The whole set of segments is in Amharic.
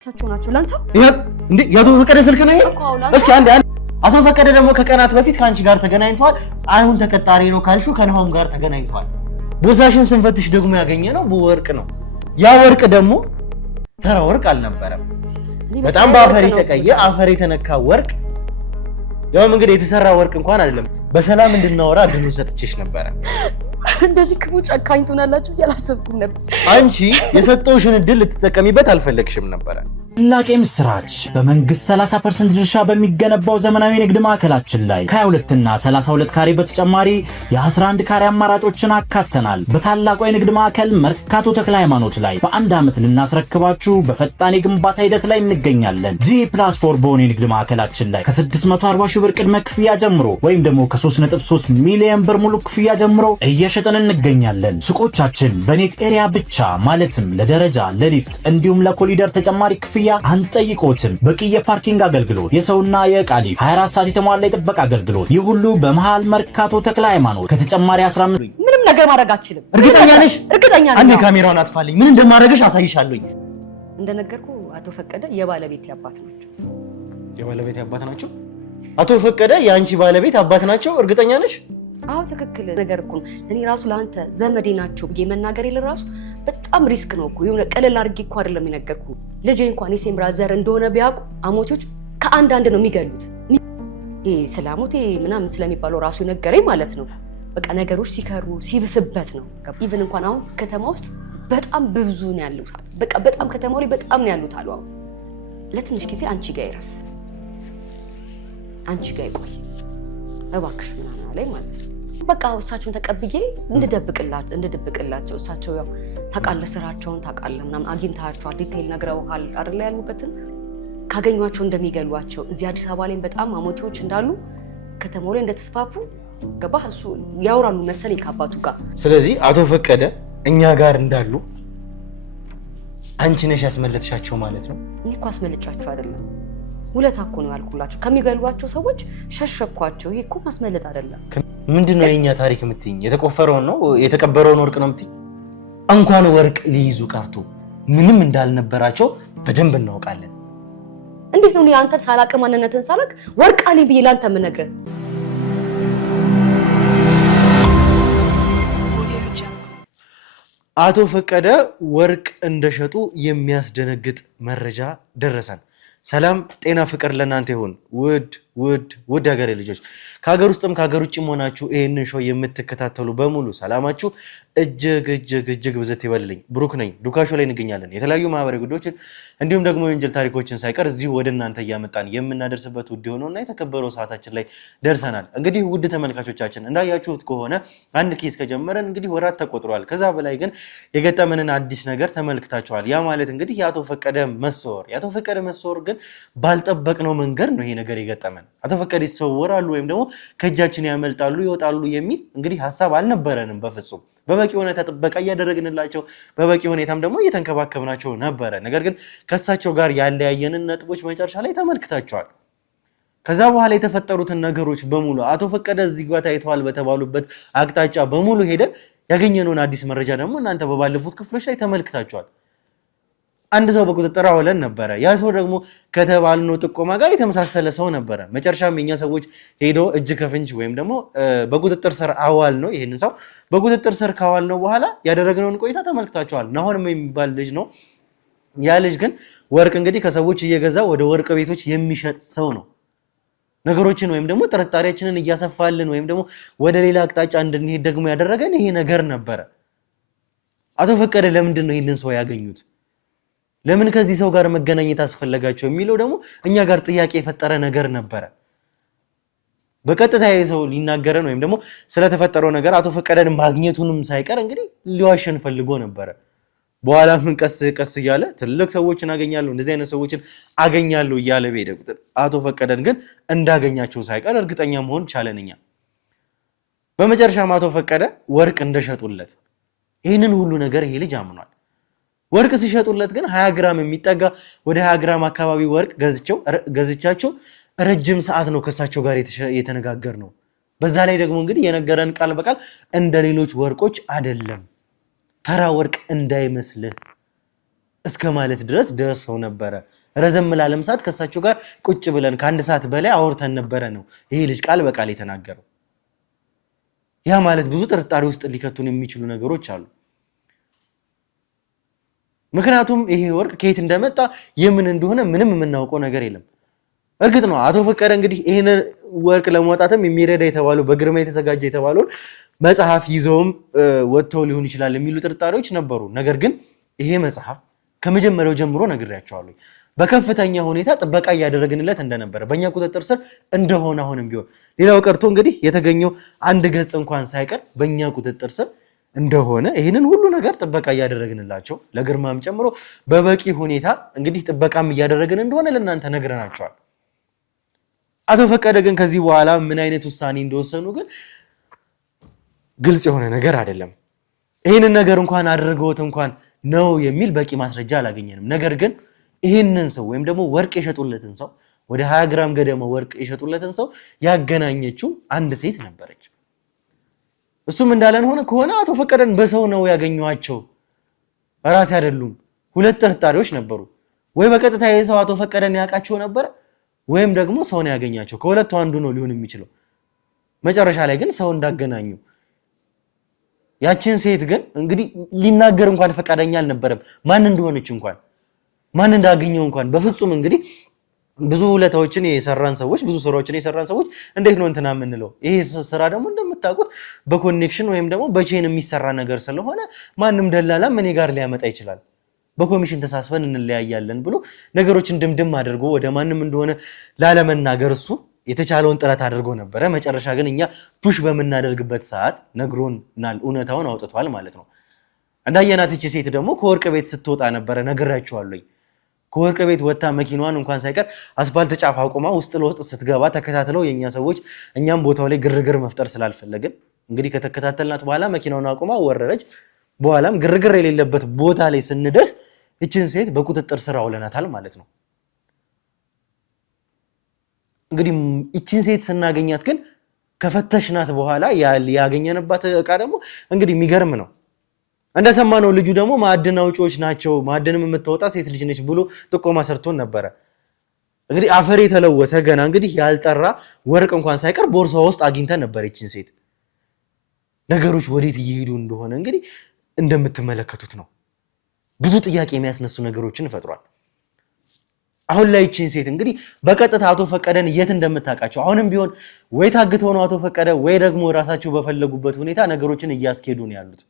እሳቸው ናቸው ላንሳው እንዴ ያቶ ፈቀደ ስልክ ነው እስኪ አንዴ አቶ ፈቀደ ደግሞ ከቀናት በፊት ካንቺ ጋር ተገናኝቷል አሁን ተቀጣሪ ነው ካልሹ ከነሆም ጋር ተገናኝቷል ቦሳሽን ስንፈትሽ ደግሞ ያገኘነው በወርቅ ነው ያ ወርቅ ደግሞ ተራ ወርቅ አልነበረም በጣም በአፈር የጨቀየ አፈር የተነካ ወርቅ ያው እንግዲህ የተሰራ ወርቅ እንኳን አይደለም በሰላም እንድናወራ ድሉ ሰጥቼሽ ነበር እንደዚህ ክቡ ጨካኝ ትሆናላችሁ ያላሰብኩም ነበር አንቺ የሰጠውሽን እድል ልትጠቀሚበት አልፈለግሽም ነበር ላቄ ምስራች በመንግስት 30% ድርሻ በሚገነባው ዘመናዊ ንግድ ማዕከላችን ላይ ከ22 እና 32 ካሬ በተጨማሪ የ11 ካሬ አማራጮችን አካተናል በታላቁ የንግድ ማዕከል መርካቶ ተክለ ሃይማኖት ላይ በአንድ ዓመት ልናስረክባችሁ በፈጣን የግንባታ ሂደት ላይ እንገኛለን G+4 በሆነ የንግድ ማዕከላችን ላይ ከ640 ሺህ ብር ቅድመ ክፍያ ጀምሮ ወይም ደግሞ ከ3.3 ሚሊዮን ብር ሙሉ ክፍያ ጀምሮ እየሸጠን እንገኛለን ሱቆቻችን በኔት ኤሪያ ብቻ ማለትም ለደረጃ ለሊፍት እንዲሁም ለኮሪደር ተጨማሪ ክፍያ አንጠይቆትም በቂ የፓርኪንግ አገልግሎት የሰውና የዕቃ ሊፍት 24 ሰዓት የተሟላ የጥበቃ አገልግሎት ይህ ሁሉ በመሃል መርካቶ ተክለ ሃይማኖት ከተጨማሪ 15 ምንም ነገር ማድረግ አትችልም እርግጠኛ ነሽ እርግጠኛ ነኝ አንዴ ካሜራውን አጥፋልኝ ምን እንደማደርግሽ አሳይሻለሁ እንደነገርኩ አቶ ፈቀደ የባለቤት ያባት ናቸው የባለቤት ያባት ናቸው አቶ ፈቀደ ያንቺ ባለቤት አባት ናቸው እርግጠኛ ነሽ አው ተከክለ ነገር እኮ እኔ ራሱ ለአንተ ዘመዴ ናቸው ብዬ መናገር ለራሱ በጣም ሪስክ ነው እኮ የሆነ ቀለል አድርጌ እኮ አይደለም የነገርኩ ልጄ እንኳን የሴምራ ዘር እንደሆነ ቢያውቁ አሞቶች ከአንድ ነው የሚገሉት ሰላሞቴ ምናምን ስለሚባለው ራሱ ነገረኝ ማለት ነው በቃ ነገሮች ሲከሩ ሲብስበት ነው ኢቭን እንኳን አሁን ከተማ ውስጥ በጣም ብዙ ነው ያሉት በቃ በጣም ከተማው ላይ በጣም ነው ያሉት አሉ ለትንሽ ጊዜ አንቺ ጋር ይረፍ አንቺ ጋር ይቆይ እባክሽ ምናምን ላይ ማለት ነው በቃ እሳቸውን ተቀብዬ እንድደብቅላቸው እሳቸው ያው ታቃለ ስራቸውን ታቃለ ምናምን አግኝታቸዋል ዲቴይል ነግረውሃል አይደል ያሉበትን ካገኟቸው እንደሚገሏቸው እዚህ አዲስ አበባ ላይ በጣም አሞቴዎች እንዳሉ ከተማው ላይ እንደተስፋፉ ገባህ እሱ ያወራሉ መሰለኝ ከአባቱ ጋር ስለዚህ አቶ ፈቀደ እኛ ጋር እንዳሉ አንቺ ነሽ ያስመለጥሻቸው ማለት ነው እኔ እኮ አስመልጫቸው አይደለም ውለታ እኮ ነው ያልኩላቸው ከሚገሏቸው ሰዎች ሸሸኳቸው ይሄ እኮ ማስመለጥ አይደለም ምንድነው የኛ ታሪክ የምትይኝ የተቆፈረውን ነው የተቀበረውን ወርቅ ነው የምትይኝ እንኳን ወርቅ ሊይዙ ቀርቶ ምንም እንዳልነበራቸው በደንብ እናውቃለን እንዴት ነው አንተ ሳላቅ ማንነትን ሳላቅ ወርቅ አለኝ ብዬ ላንተ ምነግርህ አቶ ፈቀደ ወርቅ እንደሸጡ የሚያስደነግጥ መረጃ ደረሰን ሰላም ጤና ፍቅር ለናንተ ይሁን ውድ ሀገሬ ልጆች ከሀገር ውስጥም ከሀገር ውጭም ሆናችሁ ይሄንን ሾው የምትከታተሉ በሙሉ ሰላማችሁ እጅግ ብዘት ይበልልኝ ብሩክ ነኝ ዱካሾ ላይ እንገኛለን የተለያዩ ማህበራዊ ጉዳዮችን እንዲሁም ደግሞ የወንጀል ታሪኮችን ሳይቀር እዚሁ ወደ እናንተ ያመጣን የምናደርስበት ውድ ሆኖና የተከበረው ሰዓታችን ላይ ደርሰናል እንግዲህ ውድ ተመልካቾቻችን እንዳያችሁት ከሆነ አንድ ኬስ ከጀመረን እንግዲህ ወራት ተቆጥሯል ከዛ በላይ ግን የገጠመንን አዲስ ነገር ተመልክታችኋል ያ ማለት እንግዲህ ያቶ ፈቀደ መስወር ግን ባልጠበቅነው መንገድ ነው ይሄ ነገር የገጠመን አቶ ፈቀደ ይሰወራሉ ወይም ደግሞ ከእጃችን ያመልጣሉ ይወጣሉ የሚል እንግዲህ ሐሳብ አልነበረንም በፍጹም በበቂ ሁኔታ ጥበቃ ያደረግንላቸው በበቂ ሁኔታም ደግሞ እየተንከባከብናቸው ነበር ነገር ግን ከሳቸው ጋር ያለያየንን ነጥቦች መጨረሻ ላይ ተመልክታቸዋል ከዛ በኋላ የተፈጠሩትን ነገሮች በሙሉ አቶ ፈቀደ እዚህ ጋር ታይተዋል በተባሉበት አቅጣጫ በሙሉ ሄደን ያገኘነውን አዲስ መረጃ ደግሞ እናንተ በባለፉት ክፍሎች ላይ ተመልክታቸዋል አንድ ሰው በቁጥጥር አውለን ነበር ያ ሰው ደግሞ ከተባልነው ጥቆማ ጋር የተመሳሰለ ሰው ነበር መጨረሻም የኛ ሰዎች ሄዶ እጅ ከፍንጅ ወይም ደግሞ በቁጥጥር ስር አዋል ነው ይሄን ሰው በቁጥጥር ስር ካዋል ነው በኋላ ያደረግነውን ቆይታ ተመልክታቸዋል ናሆንም የሚባል ልጅ ነው ያ ልጅ ግን ወርቅ እንግዲህ ከሰዎች እየገዛ ወደ ወርቅ ቤቶች የሚሸጥ ሰው ነው ነገሮችን ወይም ደግሞ ጥርጣሬያችንን እያሰፋልን ወይም ደግሞ ወደ ሌላ አቅጣጫ እንድንሄድ ደግሞ ያደረገን ይሄ ነገር ነበር አቶ ፈቀደ ለምንድን ነው ይሄንን ሰው ያገኙት ለምን ከዚህ ሰው ጋር መገናኘት አስፈልጋቸው የሚለው ደግሞ እኛ ጋር ጥያቄ የፈጠረ ነገር ነበር በቀጥታ ሰው ሊናገረን ወይም ደግሞ ስለተፈጠረው ነገር አቶ ፈቀደን ማግኘቱንም ሳይቀር እንግዲህ ሊዋሸን ፈልጎ ነበር በኋላ ምን ቀስ እያለ ትልቅ ሰዎችን አገኛለሁ እንደዚህ አይነት ሰዎችን አገኛለሁ እያለ በሄደ ቁጥር አቶ ፈቀደን ግን እንዳገኛቸው ሳይቀር እርግጠኛ መሆን ቻለንኛ በመጨረሻም አቶ ፈቀደ ወርቅ እንደሸጡለት ይሄንን ሁሉ ነገር ይሄ ልጅ አምኗል ወርቅ ሲሸጡለት ግን 20 ግራም የሚጠጋ ወደ 20 ግራም አካባቢ ወርቅ ገዝቻቸው ረጅም ሰዓት ነው ከሳቸው ጋር የተነጋገር ነው በዛ ላይ ደግሞ እንግዲህ የነገረን ቃል በቃል እንደሌሎች ወርቆች አይደለም ተራ ወርቅ እንዳይመስልህ እስከ ማለት ድረስ ደርሰው ነበረ። ረዘም ላለም ሰዓት ከሳቸው ጋር ቁጭ ብለን ከአንድ ሰዓት በላይ አውርተን ነበረ ነው ይሄ ልጅ ቃል በቃል የተናገረው። ያ ማለት ብዙ ጥርጣሬ ውስጥ ሊከቱን የሚችሉ ነገሮች አሉ። ምክንያቱም ይሄ ወርቅ ከየት እንደመጣ የምን እንደሆነ ምንም የምናውቀው ነገር የለም። እርግጥ ነው አቶ ፈቀደ እንግዲህ ይሄን ወርቅ ለማውጣትም የሚረዳ የተባለው በግርማ የተዘጋጀ የተባለውን መጽሐፍ ይዘውም ወጥተው ሊሆን ይችላል የሚሉ ጥርጣሬዎች ነበሩ። ነገር ግን ይሄ መጽሐፍ ከመጀመሪያው ጀምሮ ነግሬያቸዋለሁ በከፍተኛ ሁኔታ ጥበቃ እያደረግንለት እንደነበረ በእኛ ቁጥጥር ስር እንደሆነ አሁንም ቢሆን ሌላው ቀርቶ እንግዲህ የተገኘው አንድ ገጽ እንኳን ሳይቀር በእኛ ቁጥጥር ስር እንደሆነ ይህንን ሁሉ ነገር ጥበቃ እያደረግንላቸው ለግርማም ጨምሮ በበቂ ሁኔታ እንግዲህ ጥበቃም እያደረግን እንደሆነ ለእናንተ ነግረናቸዋል። አቶ ፈቀደ ግን ከዚህ በኋላ ምን አይነት ውሳኔ እንደወሰኑ ግን ግልጽ የሆነ ነገር አይደለም። ይህንን ነገር እንኳን አድርገውት እንኳን ነው የሚል በቂ ማስረጃ አላገኘንም። ነገር ግን ይህንን ሰው ወይም ደግሞ ወርቅ የሸጡለትን ሰው ወደ 20 ግራም ገደማ ወርቅ የሸጡለትን ሰው ያገናኘችው አንድ ሴት ነበረች። እሱም እንዳለን ሆነ ከሆነ አቶ ፈቀደን በሰው ነው ያገኘዋቸው፣ ራሴ አይደሉም። ሁለት ጥርጣሬዎች ነበሩ። ወይ በቀጥታ የሰው አቶ ፈቀደን ያውቃቸው ነበር ወይም ደግሞ ሰው ነው ያገኛቸው። ከሁለቱ አንዱ ነው ሊሆን የሚችለው። መጨረሻ ላይ ግን ሰው እንዳገናኙ ያችን ሴት ግን እንግዲህ ሊናገር እንኳን ፈቃደኛ አልነበረም። ማን እንደሆነች እንኳን ማን እንዳገኘው እንኳን በፍጹም እንግዲህ ብዙ ውለታዎችን የሰራን ሰዎች ብዙ ስራዎችን የሰራን ሰዎች እንዴት ነው እንትና የምንለው? ይሄ ስራ ደግሞ እንደምታውቁት በኮኔክሽን ወይም ደግሞ በቼን የሚሰራ ነገር ስለሆነ ማንም ደላላም እኔ ጋር ሊያመጣ ይችላል። በኮሚሽን ተሳስበን እንለያያለን ብሎ ነገሮችን ድምድም አድርጎ ወደ ማንም እንደሆነ ላለመናገር እሱ የተቻለውን ጥረት አድርጎ ነበረ። መጨረሻ ግን እኛ ፑሽ በምናደርግበት ሰዓት ነግሮናል፣ እውነታውን አውጥቷል ማለት ነው። እንዳየናት እቺ ሴት ደግሞ ከወርቅ ቤት ስትወጣ ነበረ ነግራችኋለሁ። ከወርቅ ቤት ወጣ መኪናዋን እንኳን ሳይቀር አስፋልት ጫፍ አቁማ ውስጥ ለውስጥ ስትገባ ተከታትለው የኛ ሰዎች እኛም ቦታው ላይ ግርግር መፍጠር ስላልፈለግን እንግዲህ ከተከታተልናት በኋላ መኪናውን አቁማ ወረረች። በኋላም ግርግር የሌለበት ቦታ ላይ ስንደርስ እችን ሴት በቁጥጥር ስር አውለናታል ማለት ነው። እንግዲህ እችን ሴት ስናገኛት ግን ከፈተሽናት በኋላ ያገኘንባት እቃ ደግሞ እንግዲህ የሚገርም ነው። እንደሰማነው ልጁ ደግሞ ማዕድን አውጪዎች ናቸው፣ ማዕድንም የምታወጣ ሴት ልጅ ነች ብሎ ጥቆማ ሰርቶን ነበረ። እንግዲህ አፈር የተለወሰ ገና እንግዲህ ያልጠራ ወርቅ እንኳን ሳይቀር ቦርሳ ውስጥ አግኝተን ነበር ይችን ሴት። ነገሮች ወዴት እየሄዱ እንደሆነ እንግዲህ እንደምትመለከቱት ነው። ብዙ ጥያቄ የሚያስነሱ ነገሮችን ፈጥሯል። አሁን ላይ ይችን ሴት እንግዲህ በቀጥታ አቶ ፈቀደን የት እንደምታውቃቸው አሁንም ቢሆን ወይ ታግተው ነው አቶ ፈቀደ ወይ ደግሞ ራሳቸው በፈለጉበት ሁኔታ ነገሮችን እያስኬዱ ነው ያሉት።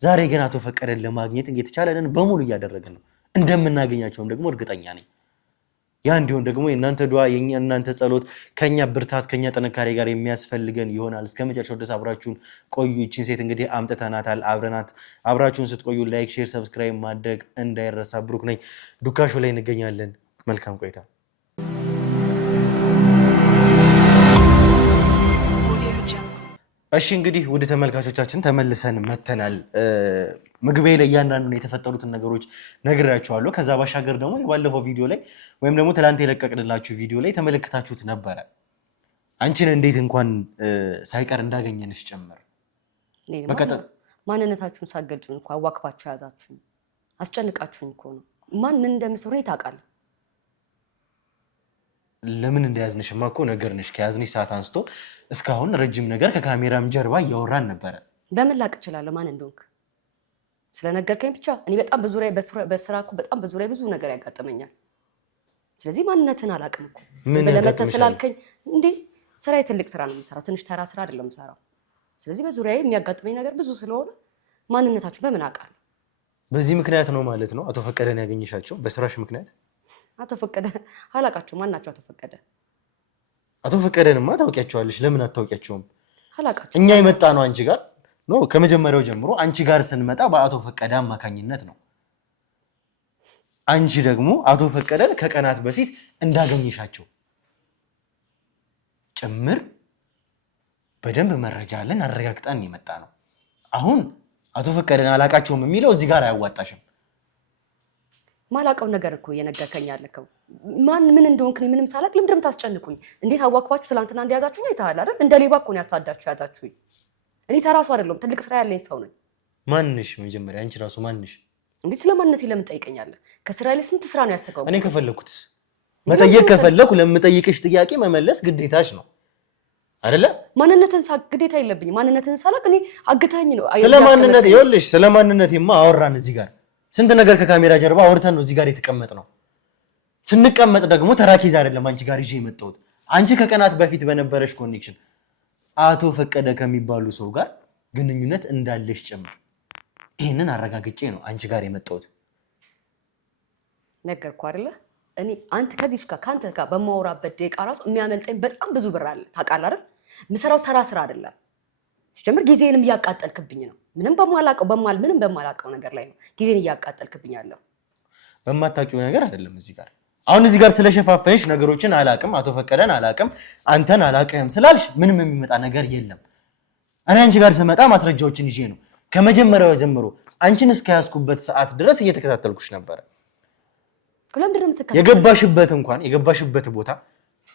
ዛሬ ግን አቶ ፈቀደን ለማግኘት እየተቻለንን በሙሉ እያደረግን ነው። እንደምናገኛቸውም ደግሞ እርግጠኛ ነኝ። ያ እንዲሆን ደግሞ የእናንተ ዱዓ የእናንተ ጸሎት ከኛ ብርታት ከኛ ጥንካሬ ጋር የሚያስፈልገን ይሆናል። እስከ መጨረሻው ድረስ አብራችሁን ቆዩ። ይችን ሴት እንግዲህ አምጥተናታል። አብራችሁን ስትቆዩ ላይክ፣ ሼር፣ ሰብስክራይብ ማድረግ እንዳይረሳ። ብሩክ ነኝ። ዱካሾ ላይ እንገኛለን። መልካም ቆይታ። እሺ እንግዲህ ወደ ተመልካቾቻችን ተመልሰን መተናል። ምግቤ ላይ እያንዳንዱን የተፈጠሩትን ነገሮች ነግራችኋለሁ። ከዛ ባሻገር ደግሞ የባለፈው ቪዲዮ ላይ ወይም ደግሞ ትላንት የለቀቅንላችሁ ቪዲዮ ላይ ተመለከታችሁት ነበረ። አንቺን እንዴት እንኳን ሳይቀር እንዳገኘንሽ ጭምር ማንነታችሁን ሳትገልጹን እኮ አዋክባችሁ ያዛችሁኝ፣ አስጨንቃችሁኝ እኮ ነው። ማን ምን እንደምሰሩ ታውቃለህ? ለምን እንደያዝንሽማ እኮ ነገርንሽ። ከያዝንሽ ሰዓት አንስቶ እስካሁን ረጅም ነገር ከካሜራም ጀርባ እያወራን ነበረ። በምን ላቅ እችላለሁ ማን እንደሆንክ ስለነገርከኝ ብቻ? እኔ በጣም በስራ እኮ በጣም በዙሪያ ብዙ ነገር ያጋጥመኛል። ስለዚህ ማንነትን አላውቅም እኮ ለመተ ስላልከኝ እንዴ ስራ የትልቅ ስራ ነው የምሰራው፣ ትንሽ ተራ ስራ አይደለም የምሰራው። ስለዚህ በዙሪያዬ የሚያጋጥመኝ ነገር ብዙ ስለሆነ ማንነታችሁ በምን አውቃለሁ? በዚህ ምክንያት ነው ማለት ነው አቶ ፈቀደን ያገኘሻቸው? በስራሽ ምክንያት? አቶ ፈቀደ አላውቃቸውም። ማን ናቸው አቶ ፈቀደ? አቶ ፈቀደንማ ታውቂያቸዋለሽ። ለምን አታውቂያቸውም? አላውቃቸውም። እኛ የመጣ ነው አንቺ ጋር ነው። ከመጀመሪያው ጀምሮ አንቺ ጋር ስንመጣ በአቶ ፈቀደ አማካኝነት ነው። አንቺ ደግሞ አቶ ፈቀደን ከቀናት በፊት እንዳገኘሻቸው ጭምር በደንብ መረጃ አለን፣ አረጋግጠን የመጣ ነው። አሁን አቶ ፈቀደን አላውቃቸውም የሚለው እዚህ ጋር አያዋጣሽም። ማላውቀው ነገር እኮ እየነገርከኝ ያለከው ማን ምን እንደሆንክ እኔ ምንም ሳላውቅ ለምንድን ነው የምታስጨንቁኝ? እንዴት አዋክባችሁ ትላንትና እንደያዛችሁኝ አይተሃል አይደል? እንደ ሌባ እኮ ነው ያዛችሁኝ። እኔ ተራሱ አይደለም ትልቅ ስራ ያለኝ ሰው ነኝ። ማንሽ? መጀመሪያ አንቺ ራሱ ማንሽ? እንዴ ስለማንነቴ ለምን ጠይቀኛለህ? ከስራዬ ላይ ስንት ስራ ነው ያስተካው? እኔ ከፈለኩት መጠየቅ ከፈለኩ ለምጠይቅሽ ጥያቄ መመለስ ግዴታሽ ነው አይደለ? ማንነትን ሳቅ ግዴታ የለብኝም። ማንነትን ሳላቅ እኔ አግታኝ ነው። ስለማንነት ይኸውልሽ፣ ስለማንነቴማ አወራን እዚህ ጋር ስንት ነገር ከካሜራ ጀርባ አውርተን ነው እዚህ ጋር የተቀመጥነው። ስንቀመጥ ደግሞ ተራኪዝ አይደለም አንቺ ጋር ይዤ የመጣሁት። አንቺ ከቀናት በፊት በነበረሽ ኮኔክሽን አቶ ፈቀደ ከሚባሉ ሰው ጋር ግንኙነት እንዳለሽ ጭምር ይሄንን አረጋግጬ ነው አንቺ ጋር የመጣሁት። ነገርኩህ አይደለ? እኔ አንተ ከዚህ ጋር ካንተ ጋር በማወራበት ደቂቃ ራሱ የሚያመልጠኝ በጣም ብዙ ብር አለ። ታውቃለህ አይደል? የምሰራው ተራ ስራ አይደለም። ሲጀምር ጊዜንም እያቃጠልክብኝ ነው። ምንም በማላውቀው ነገር ላይ ነው ጊዜን እያቃጠልክብኝ ያለው። በማታውቂው ነገር አይደለም። እዚህ ጋር አሁን እዚህ ጋር ስለሸፋፈንሽ ነገሮችን አላቅም፣ አቶ ፈቀደን አላቅም፣ አንተን አላቅም ስላልሽ ምንም የሚመጣ ነገር የለም። እኔ አንቺ ጋር ስመጣ ማስረጃዎችን ይዤ ነው ከመጀመሪያው ጀምሮ አንቺን እስከያዝኩበት ሰዓት ድረስ እየተከታተልኩሽ ነበረ። የገባሽበት ቦታ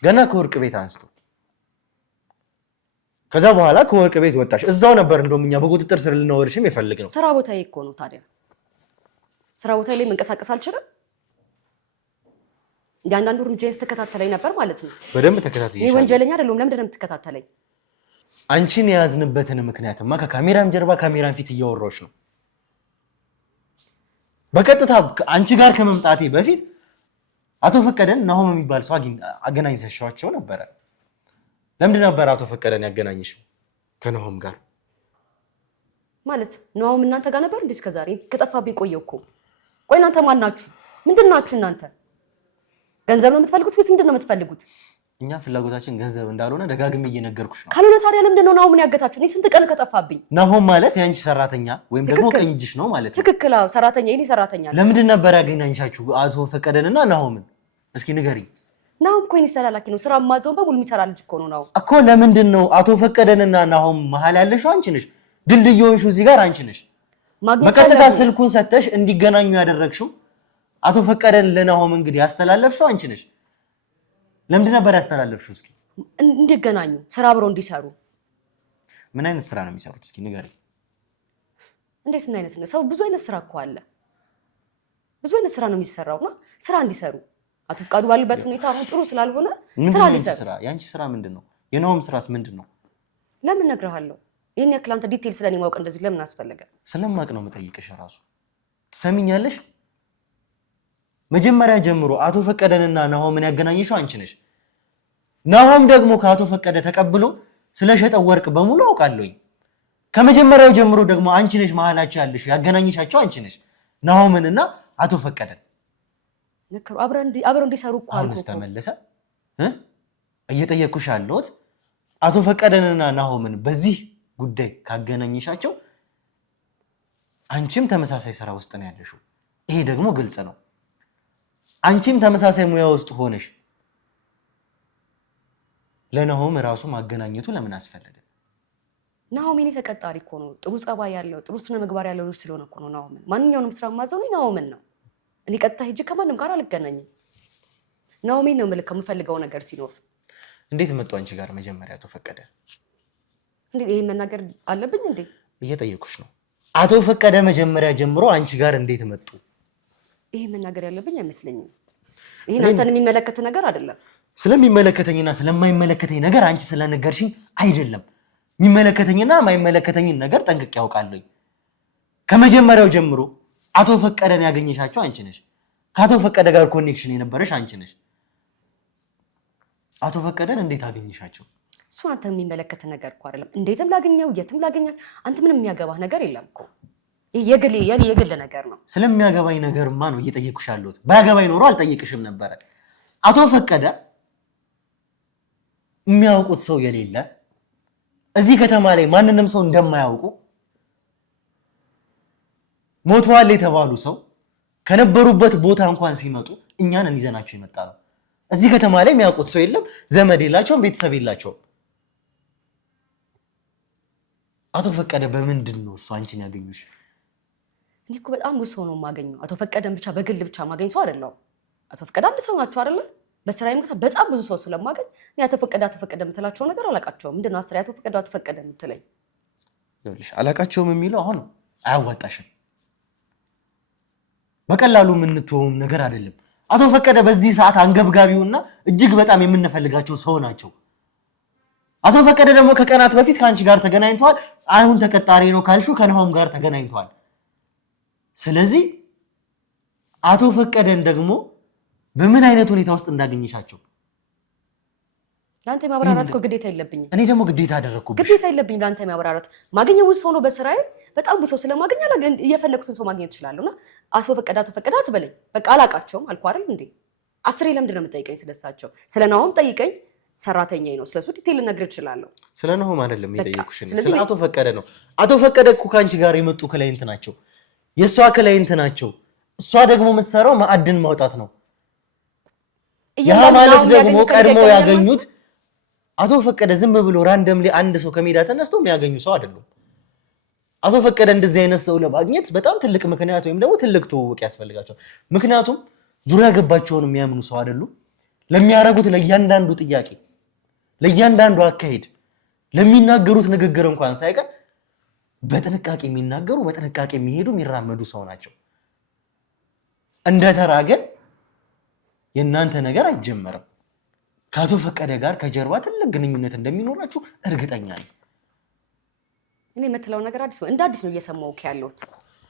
ገና ከወርቅ ቤት አንስቶ ከዛ በኋላ ከወርቅ ቤት ወጣሽ። እዛው ነበር እንደውም እኛ በቁጥጥር ስር ልናወርሽም የፈለግነው። ስራ ቦታዬ እኮ ነው። ታዲያ ስራ ቦታዬ ላይ መንቀሳቀስ አልችልም? ያንዳንዱ እርምጃዬን ስትከታተለኝ ነበር ማለት ነው። በደንብ ተከታተለኝ። እኔ ወንጀለኛ አይደለሁም። ለምንድን ነው የምትከታተለኝ? አንቺን የያዝንበትን ምክንያትማ ከካሜራም ጀርባ ካሜራን ፊት እያወራሁሽ ነው። በቀጥታ አንቺ ጋር ከመምጣቴ በፊት አቶ ፈቀደን ናሆም የሚባል ሰው አገናኝተሻቸው ነበረ። ለምንድን ነበር አቶ ፈቀደን ያገናኝሽው ከናሆም ጋር? ማለት ናሆም እናንተ ጋር ነበር እንዴ? እስከ ዛሬ ከጠፋብኝ ቆየው እኮ። ቆይ እናንተ ማን ናችሁ? ምንድን ናችሁ እናንተ? ገንዘብ ነው የምትፈልጉት ወይስ ምንድን ነው የምትፈልጉት? እኛ ፍላጎታችን ገንዘብ እንዳልሆነ ደጋግሜ እየነገርኩሽ ነው። ካልሆነ ታዲያ ለምንድን ነው ናሆምን ያገታችሁ? እኔ ስንት ቀን ከጠፋብኝ። ናሆም ማለት የአንቺ ሰራተኛ ወይም ደግሞ ቀኝ እጅሽ ነው ማለት ነው። ትክክል። አዎ ሰራተኛ፣ የኔ ሰራተኛ። ለምንድን ነበር ያገናኝሻችሁ አቶ ፈቀደንና ናሆምን? እስኪ ንገሪኝ። ናሆም እኮ የኔ ተላላኪ ነው። ስራ ማዘውን በሙሉ የሚሰራ ልጅ እኮ ነው። ናሆም እኮ ለምንድን ነው አቶ ፈቀደንና ናሆም መሀል ያለሽው አንቺ ነሽ። ድልድይ የሆንሽው እዚህ ጋር አንቺ ነሽ። በቀጥታ ስልኩን ሰተሽ እንዲገናኙ ያደረግሽው አቶ ፈቀደን ለናሆም እንግዲህ ያስተላለፍሽው አንቺ ነሽ። ለምንድን ነበር ያስተላለፍሽው? እስኪ እንዲገናኙ፣ ስራ አብረው እንዲሰሩ። ምን አይነት ስራ ነው የሚሰሩት? እስኪ ንገሪኝ። እንዴት ምን አይነት ነው? ሰው ብዙ አይነት ስራ እኮ አለ። ብዙ አይነት ስራ ነው የሚሰራውና ስራ እንዲሰሩ አቶ ፈቃዱ ባሉበት ሁኔታ አሁን ጥሩ ስላልሆነ ስራ እንዲሰሩ። ያንቺ ስራ ምንድን ነው? የናሆም ስራስ ምንድን ነው? ለምን እነግርሃለሁ? ይሄን ያክል አንተ ዲቴል ስለኔ ማወቅ እንደዚህ ለምን አስፈለገ? ስለማቅ ነው የምጠይቅሽ። ራሱ ትሰሚኛለሽ? መጀመሪያ ጀምሮ አቶ ፈቀደንና ናሆምን ያገናኘሽው አንቺ ነሽ። ናሆም ደግሞ ከአቶ ፈቀደ ተቀብሎ ስለሸጠው ወርቅ በሙሉ አውቃለሁኝ። ከመጀመሪያው ጀምሮ ደግሞ አንቺ ነሽ መሀላቸው ያለሽ፣ ያገናኘሻቸው አንቺ ነሽ ናሆምንና አቶ ፈቀደን። ነከሩ አብረው እንዲሰሩ እኮ አልኩ። አሁንስ ተመለሰ። እየጠየኩሽ ያለሁት አቶ ፈቀደንና ናሆምን በዚህ ጉዳይ ካገናኘሻቸው አንቺም ተመሳሳይ ስራ ውስጥ ነው ያለሽው። ይሄ ደግሞ ግልጽ ነው። አንቺም ተመሳሳይ ሙያ ውስጥ ሆነሽ ለናሆም ራሱ ማገናኘቱ ለምን አስፈለገ? ናሆም የኔ ተቀጣሪ እኮ ነው። ጥሩ ጸባይ ያለው ጥሩ ስነ ምግባር ያለው ልጅ ስለሆነ እኮ ነው ናሆምን። ማንኛውንም ስራ ማዘው ነው ናሆምን ነው። እኔ ቀጥታ ሂጅ ከማንም ጋር አልገናኝም። ናሆምን ነው የምልከው የምፈልገው ነገር ሲኖር። እንዴት መጡ አንቺ ጋር መጀመሪያ አቶ ፈቀደ? እንዴ ይሄን መናገር አለብኝ እንዴ? እየጠየኩሽ ነው። አቶ ፈቀደ መጀመሪያ ጀምሮ አንቺ ጋር እንዴት መጡ? ይሄ መናገር ያለብኝ አይመስለኝም። ይሄን አንተን የሚመለከት ነገር አይደለም። ስለሚመለከተኝና ስለማይመለከተኝ ነገር አንቺ ስለነገርሽኝ አይደለም። የሚመለከተኝና የማይመለከተኝን ነገር ጠንቅቄ ያውቃለሁ። ከመጀመሪያው ጀምሮ አቶ ፈቀደን ያገኘሻቸው አንቺ ነሽ። ከአቶ ፈቀደ ጋር ኮኔክሽን የነበረሽ አንቺ ነሽ። አቶ ፈቀደን እንዴት አገኘሻቸው? እሱ አንተን የሚመለከት ነገር እኮ አይደለም። እንዴትም ላገኘው የትም ላገኛት አንተ ምንም የሚያገባህ ነገር የለም እኮ። የግል ነገር ነው። ስለሚያገባኝ ነገርማ ነው እየጠየኩሽ ያለሁት። ባያገባኝ ኖሮ አልጠይቅሽም ነበረ። አቶ ፈቀደ የሚያውቁት ሰው የሌለ እዚህ ከተማ ላይ ማንንም ሰው እንደማያውቁ ሞተዋል የተባሉ ሰው ከነበሩበት ቦታ እንኳን ሲመጡ እኛን ይዘናቸው የመጣ ነው። እዚህ ከተማ ላይ የሚያውቁት ሰው የለም፣ ዘመድ የላቸውም፣ ቤተሰብ የላቸውም። አቶ ፈቀደ በምንድን ነው እሱ አንቺን ያገኙሽ? እኔ እኮ በጣም ብዙ ሰው ነው የማገኘው። አቶ ፈቀደን ብቻ በግል ብቻ ማገኝ ሰው አይደለም። አቶ ፈቀደ አንድ ሰው ናቸው አይደለ? በስራዬ ምክንያት በጣም ብዙ ሰው ስለማገኝ እኔ አቶ ፈቀደ የምትላቸው ነገር አላቃቸውም። ምንድን ነው አስሬ አቶ ፈቀደ የምትለኝ? ይኸውልሽ አላቃቸውም የሚለው አሁን አያዋጣሽም። በቀላሉ የምንተወው ነገር አይደለም። አቶ ፈቀደ በዚህ ሰዓት አንገብጋቢውና እጅግ በጣም የምንፈልጋቸው ሰው ናቸው። አቶ ፈቀደ ደግሞ ከቀናት በፊት ከአንቺ ጋር ተገናኝተዋል። አሁን ተቀጣሪ ነው ካልሹ ከናሆም ጋር ተገናኝተዋል። ስለዚህ አቶ ፈቀደን ደግሞ በምን አይነት ሁኔታ ውስጥ እንዳገኘሻቸው ላንተ ማብራራት እኮ ግዴታ የለብኝም። እኔ ደግሞ ግዴታ አደረኩብሽ። ግዴታ የለብኝም ላንተ ማብራራት። ማግኘው ሰው ነው በስራዬ በጣም ብዙ ሰው ስለማገኝ እየፈለኩትን ሰው ማግኘት እችላለሁና አቶ ፈቀደ አትበለኝ። በቃ አላቃቸውም አልኩ አይደል እንዴ? አስሬ ለምንድን ነው የምጠይቀኝ ስለሳቸው? ስለ ናሆም ጠይቀኝ፣ ሰራተኛዬ ነው። ስለሱ ዲቴል ልነግርህ እችላለሁ። ስለ ናሆም አይደለም የጠየኩሽ፣ ስለ አቶ ፈቀደ ነው። አቶ ፈቀደ እኮ ካንቺ ጋር የመጡ ክላይንት ናቸው፣ የእሷ ክላይንት ናቸው። እሷ ደግሞ የምትሰራው ማዕድን ማውጣት ነው። ያ ማለት ደግሞ ቀድሞ ያገኙት አቶ ፈቀደ ዝም ብሎ ራንደምሊ አንድ ሰው ከሜዳ ተነስቶ የሚያገኙ ሰው አይደሉም። አቶ ፈቀደ እንደዚህ አይነት ሰው ለማግኘት በጣም ትልቅ ምክንያት ወይም ደግሞ ትልቅ ትውውቅ ያስፈልጋቸዋል። ምክንያቱም ዙሪያ ገባቸውን የሚያምኑ ሰው አይደሉም። ለሚያረጉት ለእያንዳንዱ ጥያቄ፣ ለእያንዳንዱ አካሄድ፣ ለሚናገሩት ንግግር እንኳን ሳይቀር በጥንቃቄ የሚናገሩ በጥንቃቄ የሚሄዱ የሚራመዱ ሰው ናቸው። እንደተራ ግን የእናንተ ነገር አይጀመርም። ከአቶ ፈቀደ ጋር ከጀርባ ትልቅ ግንኙነት እንደሚኖራችሁ እርግጠኛ ነኝ። እኔ የምትለው ነገር እንደ አዲስ ነው እየሰማሁህ ያለሁት።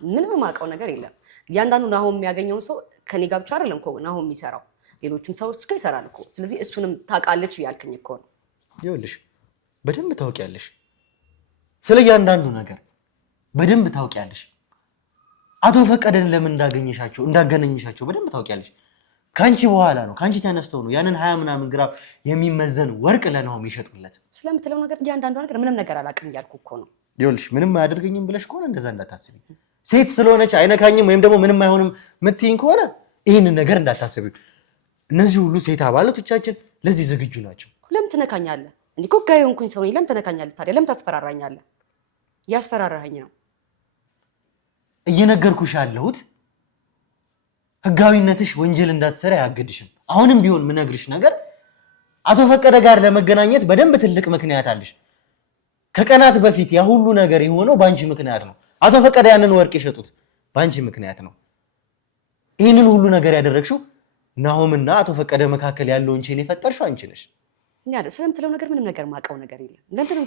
ምንም የማውቀው ነገር የለም። እያንዳንዱ ናሆም የሚያገኘውን ሰው ከኔ ጋር ብቻ አይደለም እኮ ናሆም የሚሰራው ሌሎችም ሰዎች ጋር ይሰራል እኮ። ስለዚህ እሱንም ታውቃለች እያልክኝ እኮ ነው። ይኸውልሽ በደንብ ታውቂያለሽ፣ ስለ እያንዳንዱ ነገር በደንብ ታውቂያለሽ። አቶ ፈቀደን ለምን እንዳገናኘሻቸው በደንብ ታውቂያለሽ። ካንቺ በኋላ ነው ካንቺ ተነስተው ነው ያንን 20 ምናምን ግራም የሚመዘን ወርቅ ለናሆም ይሸጡለት። ስለምትለው ነገር እያንዳንዱ ነገር ምንም ነገር አላውቅም እያልኩ እኮ ነው። ይኸውልሽ ምንም አያደርገኝም ብለሽ ከሆነ እንደዛ እንዳታስቢ። ሴት ስለሆነች አይነካኝም ወይም ደግሞ ምንም አይሆንም ምትይኝ ከሆነ ይህንን ነገር እንዳታስቢ። እነዚህ ሁሉ ሴት አባላቶቻችን ለዚህ ዝግጁ ናቸው። ለምን ትነካኛለህ? እንዴ እኮ ጋር የሆንኩኝ ሰው ነኝ። ለምን ትነካኛለህ ታዲያ? ለምን ታስፈራራኛለህ? እያስፈራራኸኝ ነው። እየነገርኩሽ ያለሁት ህጋዊነትሽ ወንጀል እንዳትሰራ አያግድሽም። አሁንም ቢሆን ምነግርሽ ነገር አቶ ፈቀደ ጋር ለመገናኘት በደንብ ትልቅ ምክንያት አለሽ። ከቀናት በፊት ያ ሁሉ ነገር የሆነው ባንቺ ምክንያት ነው። አቶ ፈቀደ ያንን ወርቅ የሸጡት ባንቺ ምክንያት ነው። ይህንን ሁሉ ነገር ያደረግሽው ናሆምና አቶ ፈቀደ መካከል ያለውን ቼን የፈጠርሽው አንቺ ነሽ። ስለምትለው ነገር ምንም ነገር ማውቀው ነገር የለም። ለምንድን ነው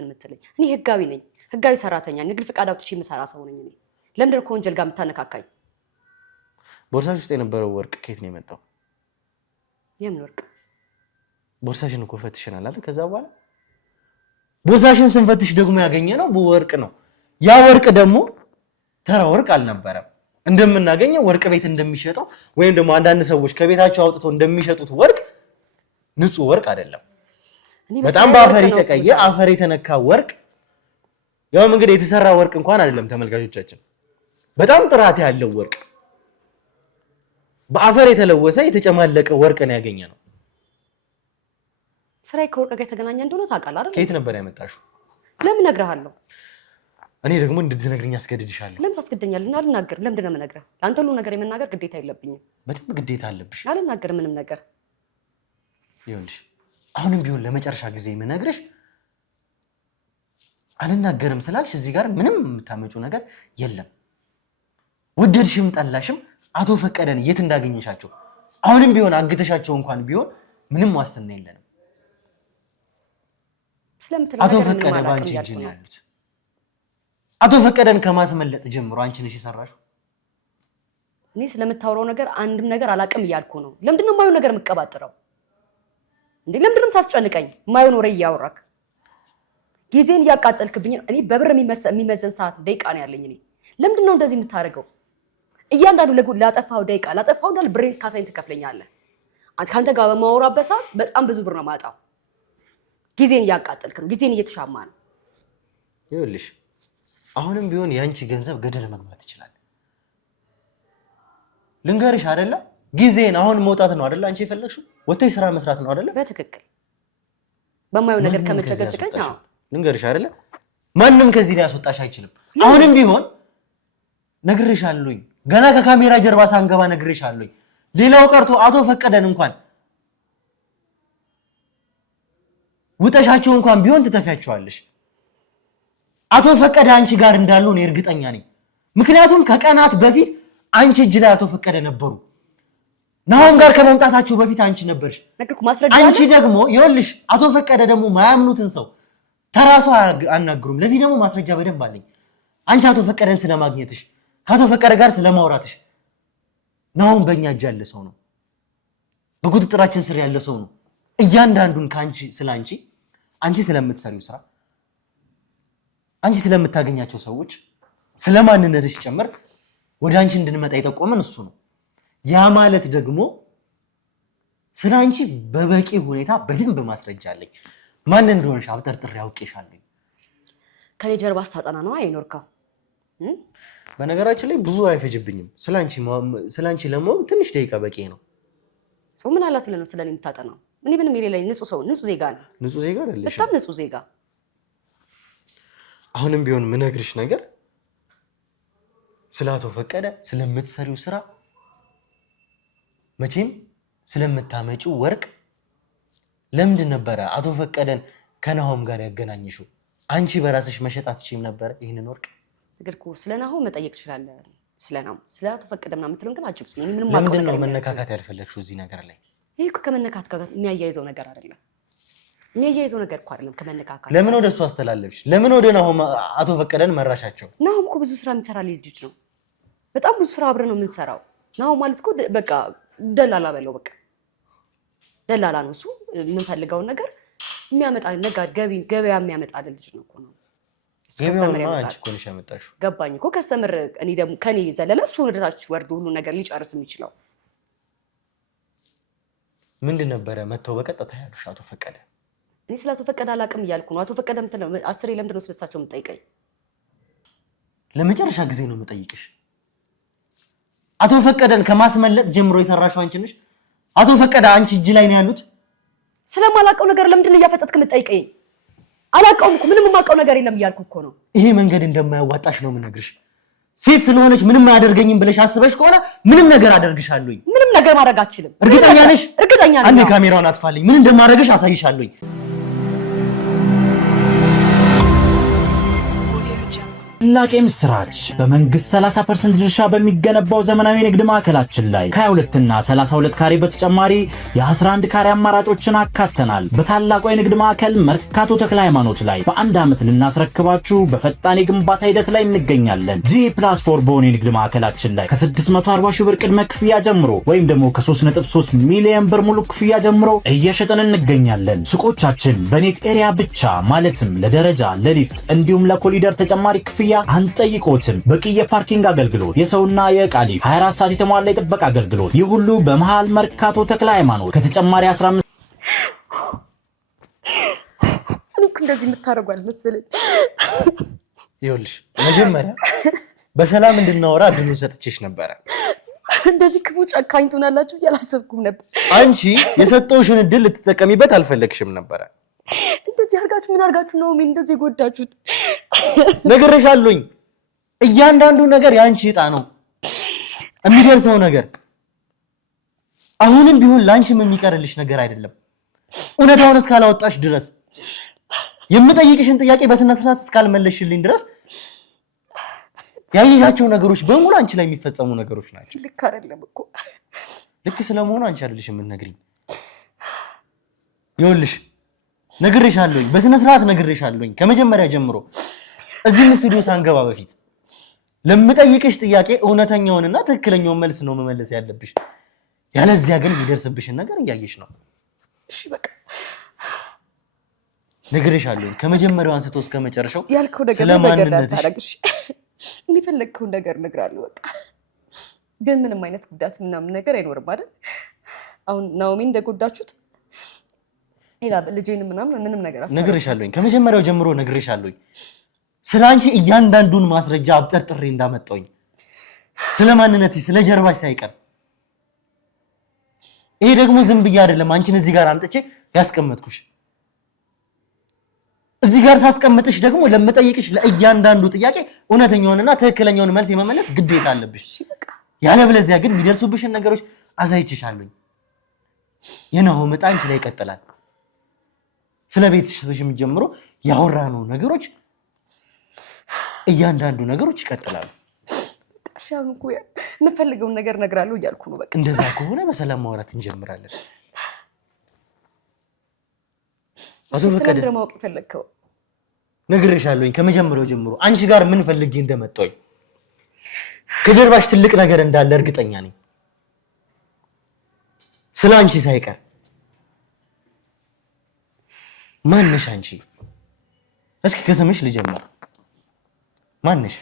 የምትለኝ? እኔ ህጋዊ ነኝ፣ ህጋዊ ሰራተኛ፣ ንግድ ፈቃድ አውጥቼ የምሰራ ሰው ነኝ። እኔ ለምንድን ነው ከወንጀል ጋር የምታነካካኝ? ቦርሳሽ ውስጥ የነበረው ወርቅ ከየት ነው የመጣው? የምን ወርቅ? ቦርሳሽን እኮ ፈትሸናል አይደል? ከዛ በኋላ ቦርሳሽን ስንፈትሽ ደግሞ ያገኘነው ወርቅ ነው። ያ ወርቅ ደግሞ ተራ ወርቅ አልነበረም። እንደምናገኘው ወርቅ ቤት እንደሚሸጠው ወይም ደግሞ አንዳንድ ሰዎች ከቤታቸው አውጥተው እንደሚሸጡት ወርቅ ንጹህ ወርቅ አይደለም። በጣም በአፈር የጨቀየ አፈር የተነካ ወርቅ፣ ያውም እንግዲህ የተሰራ ወርቅ እንኳን አይደለም ተመልካቾቻችን፣ በጣም ጥራት ያለው ወርቅ በአፈር የተለወሰ የተጨማለቀ ወርቅ ነው ያገኘነው። ስራዬ ከወርቅ ጋር የተገናኘ እንደሆነ ታውቃለህ አይደል? ከየት ነበር ያመጣሽው? ለምን እነግርሃለሁ? እኔ ደግሞ እንድትነግሪኝ አስገድድሻለሁ። ለምን ታስገድደኛለህ? አልናገርም። ለምንድን ነው የምነግርህ? አንተ ሁሉ ነገር የመናገር ግዴታ የለብኝም። በደንብ ግዴታ አለብሽ። አልናገርም ምንም ነገር። ይኸውልሽ አሁንም ቢሆን ለመጨረሻ ጊዜ የምነግርሽ አልናገርም ስላልሽ እዚህ ጋር ምንም የምታመጪው ነገር የለም። ወደድሽም ጠላሽም አቶ ፈቀደን የት እንዳገኘሻቸው አሁንም ቢሆን አግተሻቸው እንኳን ቢሆን ምንም ዋስትና የለንም። አቶ ፈቀደ ባንቺ እጅ ነው ያሉት። አቶ ፈቀደን ከማስመለጥ ጀምሮ አንቺ ነሽ የሰራሽው። እኔ ስለምታወራው ነገር አንድም ነገር አላውቅም እያልኩ ነው። ለምንድን ነው የማየው ነገር የምቀባጥረው እንዴ? ለምንድን ነው ታስጨንቀኝ? የማየው ወሬ እያወራክ ጊዜን እያቃጠልክብኝ ነው። እኔ በብር የሚመዘን ሰዓት ደቂቃ ነው ያለኝ። እኔ ለምንድን ነው እንደዚህ የምታደርገው? እያንዳንዱ ላጠፋው ደቂቃ ላጠፋው እንዳል ብሬን ካሳይን ትከፍለኛለህ። ከአንተ ጋር በማወራበት ሰዓት በጣም ብዙ ብር ነው ማጣው። ጊዜን እያቃጠልክ ነው። ጊዜን እየተሻማ ነው። ይኸውልሽ አሁንም ቢሆን ያንቺ ገንዘብ ገደል መግባት ይችላል። ልንገርሽ አይደለ? ጊዜን አሁን መውጣት ነው አይደለ? አንቺ የፈለግሽው ወጥተሽ ስራ መስራት ነው አይደለ? በትክክል በማየው ነገር ከመጨቀጨቀኝ አዎ ልንገርሽ አይደለ? ማንም ከዚህ ላይ ያስወጣሽ አይችልም። አሁንም ቢሆን ነግሬሻለሁኝ። ገና ከካሜራ ጀርባ ሳንገባ ነግሬሻለሁኝ። ሌላው ቀርቶ አቶ ፈቀደን እንኳን ውጠሻቸው እንኳን ቢሆን ትተፊያቸዋለሽ። አቶ ፈቀደ አንቺ ጋር እንዳሉ እኔ እርግጠኛ ነኝ። ምክንያቱም ከቀናት በፊት አንቺ እጅ ላይ አቶ ፈቀደ ነበሩ። ናሆም ጋር ከመምጣታቸው በፊት አንቺ ነበርሽ። አንቺ ደግሞ ይኸውልሽ አቶ ፈቀደ ደግሞ ማያምኑትን ሰው ተራሱ አናግሩም። ለዚህ ደግሞ ማስረጃ በደንብ አለኝ። አንቺ አቶ ፈቀደን ስለማግኘትሽ ከአቶ ፈቀደ ጋር ስለማውራትሽ ናሆም በእኛ እጅ ያለ ሰው ነው። በቁጥጥራችን ስር ያለ ሰው ነው። እያንዳንዱን ካንቺ ስላንቺ አንቺ ስለምትሰሪው ስራ አንቺ ስለምታገኛቸው ሰዎች ስለማንነትሽ ጨምር ወደ አንቺ እንድንመጣ የጠቆመን እሱ ነው። ያ ማለት ደግሞ ስላንቺ በበቂ ሁኔታ በደንብ ማስረጃ አለኝ። ማን እንደሆነሽ አብጠርጥሬ አውቄሻለሁ። ከኔ ጀርባ ስታጠና ነው አይኖርከው። በነገራችን ላይ ብዙ አይፈጅብኝም። ስላንቺ ለማወቅ ትንሽ ደቂቃ በቂ ነው። ምን አላት ብለህ ነው ስለኔ የምታጠናው? እኔ ምንም የሌለኝ ንጹህ ሰው ንጹህ ዜጋ ነው። ንጹህ ዜጋ አይደለሽ? በጣም ንጹህ ዜጋ። አሁንም ቢሆን ምነግርሽ ነገር ስለ አቶ ፈቀደ ስለምትሰሪው ስራ መቼም ስለምታመጪው ወርቅ ለምንድን ነበረ አቶ ፈቀደን ከናሆም ጋር ያገናኘሽው? አንቺ በራስሽ መሸጥ አትችይም ነበር ይሄንን ወርቅ? እግርኩ ስለ ናሆም መጠየቅ ትችላለህ። ስለ አቶ ፈቀደ ምናምን የምትለው ግን አጭብጭ ነው። ምንም ለምንድን ነው መነካካት ያልፈለግሽው እዚህ ነገር ላይ? ይሄ እኮ ከመነካካት ጋር የሚያያይዘው ነገር አይደለም። የሚያያይዘው ነገር እኮ አይደለም ከመነካካት። ለምን ወደ እሱ አስተላለፍሽ? ለምን ወደ ናሆም አቶ ፈቀደን መራሻቸው? ናሆም እኮ ብዙ ስራ የሚሰራ ልጅ ነው። በጣም ብዙ ስራ አብረን ነው የምንሰራው። ናሆም ማለት እኮ በቃ ደላላ በለው፣ በቃ ደላላ ነው እሱ። የምንፈልገውን ነገር የሚያመጣ ነጋዴ፣ ገበያ የሚያመጣ ልጅ ነው እኮ ነው። ገበያውማ አንቺ እኮ ነሽ ያመጣሽው። ገባኝ እኮ ከስተምር። እኔ ደግሞ ከኔ ዘለለ እሱ ወደታች ወርዶ ሁሉ ነገር ሊጨርስ የሚችለው ምንድን ነበረ? መተው በቀጥታ ያሉሽ አቶ ፈቀደ? እኔ ስለ አቶ ፈቀደ አላውቅም እያልኩ ነው። አቶ ፈቀደ ምትለው አስሬ ለምንድን ነው ስለሳቸው የምጠይቀኝ? ለመጨረሻ ጊዜ ነው የምጠይቅሽ። አቶ ፈቀደን ከማስመለጥ ጀምሮ የሰራሽው አንቺ ነሽ። አቶ ፈቀደ አንቺ እጅ ላይ ነው ያሉት። ስለማላውቀው ነገር ለምንድን ነው እያፈጠጥክ የምጠይቀኝ? አላውቀውም እኮ ምንም የማውቀው ነገር የለም እያልኩ እኮ ነው። ይሄ መንገድ እንደማያዋጣሽ ነው የምነግርሽ። ሴት ስለሆነች ምንም አያደርገኝም ብለሽ አስበሽ ከሆነ ምንም ነገር አደርግሻለሁኝ። ምንም ነገር ማድረግ አልችልም። እርግጠኛ ነሽ? እርግጠኛ ነኝ። አንዴ ካሜራውን አጥፋልኝ። ምን እንደማደርግሽ አሳይሻለሁኝ። ታላቅ ምስራች! በመንግስት 30% ድርሻ በሚገነባው ዘመናዊ ንግድ ማዕከላችን ላይ ከ22 እና 32 ካሬ በተጨማሪ የ11 ካሬ አማራጮችን አካተናል። በታላቁ የንግድ ማዕከል መርካቶ ተክለ ሃይማኖት ላይ በአንድ ዓመት ልናስረክባችሁ በፈጣን የግንባታ ሂደት ላይ እንገኛለን። G+4 በሆነ የንግድ ማዕከላችን ላይ ከ640 ሺህ ብር ቅድመ ክፍያ ጀምሮ ወይም ደግሞ ከ3.3 ሚሊዮን ብር ሙሉ ክፍያ ጀምሮ እየሸጠን እንገኛለን። ሱቆቻችን በኔት ኤሪያ ብቻ ማለትም ለደረጃ፣ ለሊፍት እንዲሁም ለኮሊደር ተጨማሪ ክፍያ አንጠይቆትም። በቂ የፓርኪንግ አገልግሎት፣ የሰውና የዕቃ ሊፍት፣ 24 ሰዓት የተሟላ የጥበቃ አገልግሎት፣ ይህ ሁሉ በመሃል መርካቶ ተክለ ሃይማኖት ከተጨማሪ 15 እኔ እኮ እንደዚህ የምታደርጉ አልመሰለኝ። ይኸውልሽ መጀመሪያ በሰላም እንድናወራ እድሉን ሰጥቼሽ ነበረ። እንደዚህ ክፉ ጨካኝ ትሆናላችሁ ብዬ አላሰብኩም ነበር። አንቺ የሰጠውሽን እድል ልትጠቀሚበት አልፈለግሽም ነበረ። እንደዚህ አድርጋችሁ ምን አድርጋችሁ ነው እንደዚህ ጎዳችሁት? ነግሬሻለሁኝ። እያንዳንዱ ነገር ያንቺ ዕጣ ነው የሚደርሰው ነገር። አሁንም ቢሆን ላንቺም የሚቀርልሽ ነገር አይደለም። እውነታውን እስካላወጣሽ ድረስ የምጠይቅሽን ጥያቄ በስነ ስርዓት እስካልመለስሽልኝ ድረስ ያየሻቸው ነገሮች በሙሉ አንቺ ላይ የሚፈጸሙ ነገሮች ናቸው። ልክ አይደለም እኮ። ልክ ስለመሆኑ አንቺ አይደለሽ የምትነግሪኝ። ይኸውልሽ ነግሬሻለሁኝ፣ በስነ ስርዓት ነግሬሻለሁኝ። ከመጀመሪያ ጀምሮ እዚህ ስቱዲዮ ሳንገባ በፊት ለምጠይቅሽ ጥያቄ እውነተኛውንና ትክክለኛውን መልስ ነው መመለስ ያለብሽ። ያለዚያ ግን የሚደርስብሽን ነገር እያየሽ ነው። እሺ በቃ ነግሬሻለሁኝ፣ ከመጀመሪያው አንስቶ እስከ መጨረሻው ያልከው ነገር እንዳታረግሽ። እንዲፈለግከውን ነገር እነግራለሁ። በቃ ግን ምንም አይነት ጉዳት ምናምን ነገር አይኖርም አይደል? አሁን ናኦሚ እንደጎዳችሁት ሌላ ልጄን ምንም ነገር አታረግ። ነግሬሻለሁኝ፣ ከመጀመሪያው ጀምሮ ነግሬሻለሁኝ። ስላንቺ እያንዳንዱን ማስረጃ አብጠርጥሬ እንዳመጣሁኝ፣ ስለማንነትሽ፣ ስለ ጀርባሽ ሳይቀር። ይሄ ደግሞ ዝም ብዬ አይደለም አንቺን እዚህ ጋር አምጥቼ ያስቀመጥኩሽ። እዚህ ጋር ሳስቀምጥሽ ደግሞ ለምጠይቅሽ ለእያንዳንዱ ጥያቄ እውነተኛውንና ትክክለኛውን መልስ የመመለስ ግዴታ አለብሽ። ያለበለዚያ ግን የሚደርሱብሽን ነገሮች አሳይቼሻለሁኝ። የናሆም ዕጣ አንቺ ላይ ይቀጥላል። ስለ ቤተሰብሽም ጀምሮ ያወራነው ነገሮች እያንዳንዱ ነገሮች ይቀጥላሉ። እሺ አሁን እኮ የምፈልገውን ነገር እነግራለሁ እያልኩ ነው። በቃ እንደዛ ከሆነ በሰላም ማውራት እንጀምራለን። አቶ ፈቀደ ስለምን ማወቅ ፈለግከው? ነግሬሻለሁኝ ከመጀመሪያው ጀምሮ አንቺ ጋር ምን ፈልጌ እንደመጣሁኝ ከጀርባሽ ትልቅ ነገር እንዳለ እርግጠኛ ነኝ። ስለ አንቺ ሳይቀር ማንሽ አንቺ? እስኪ ከስምሽ ልጀምር። ማንሽ?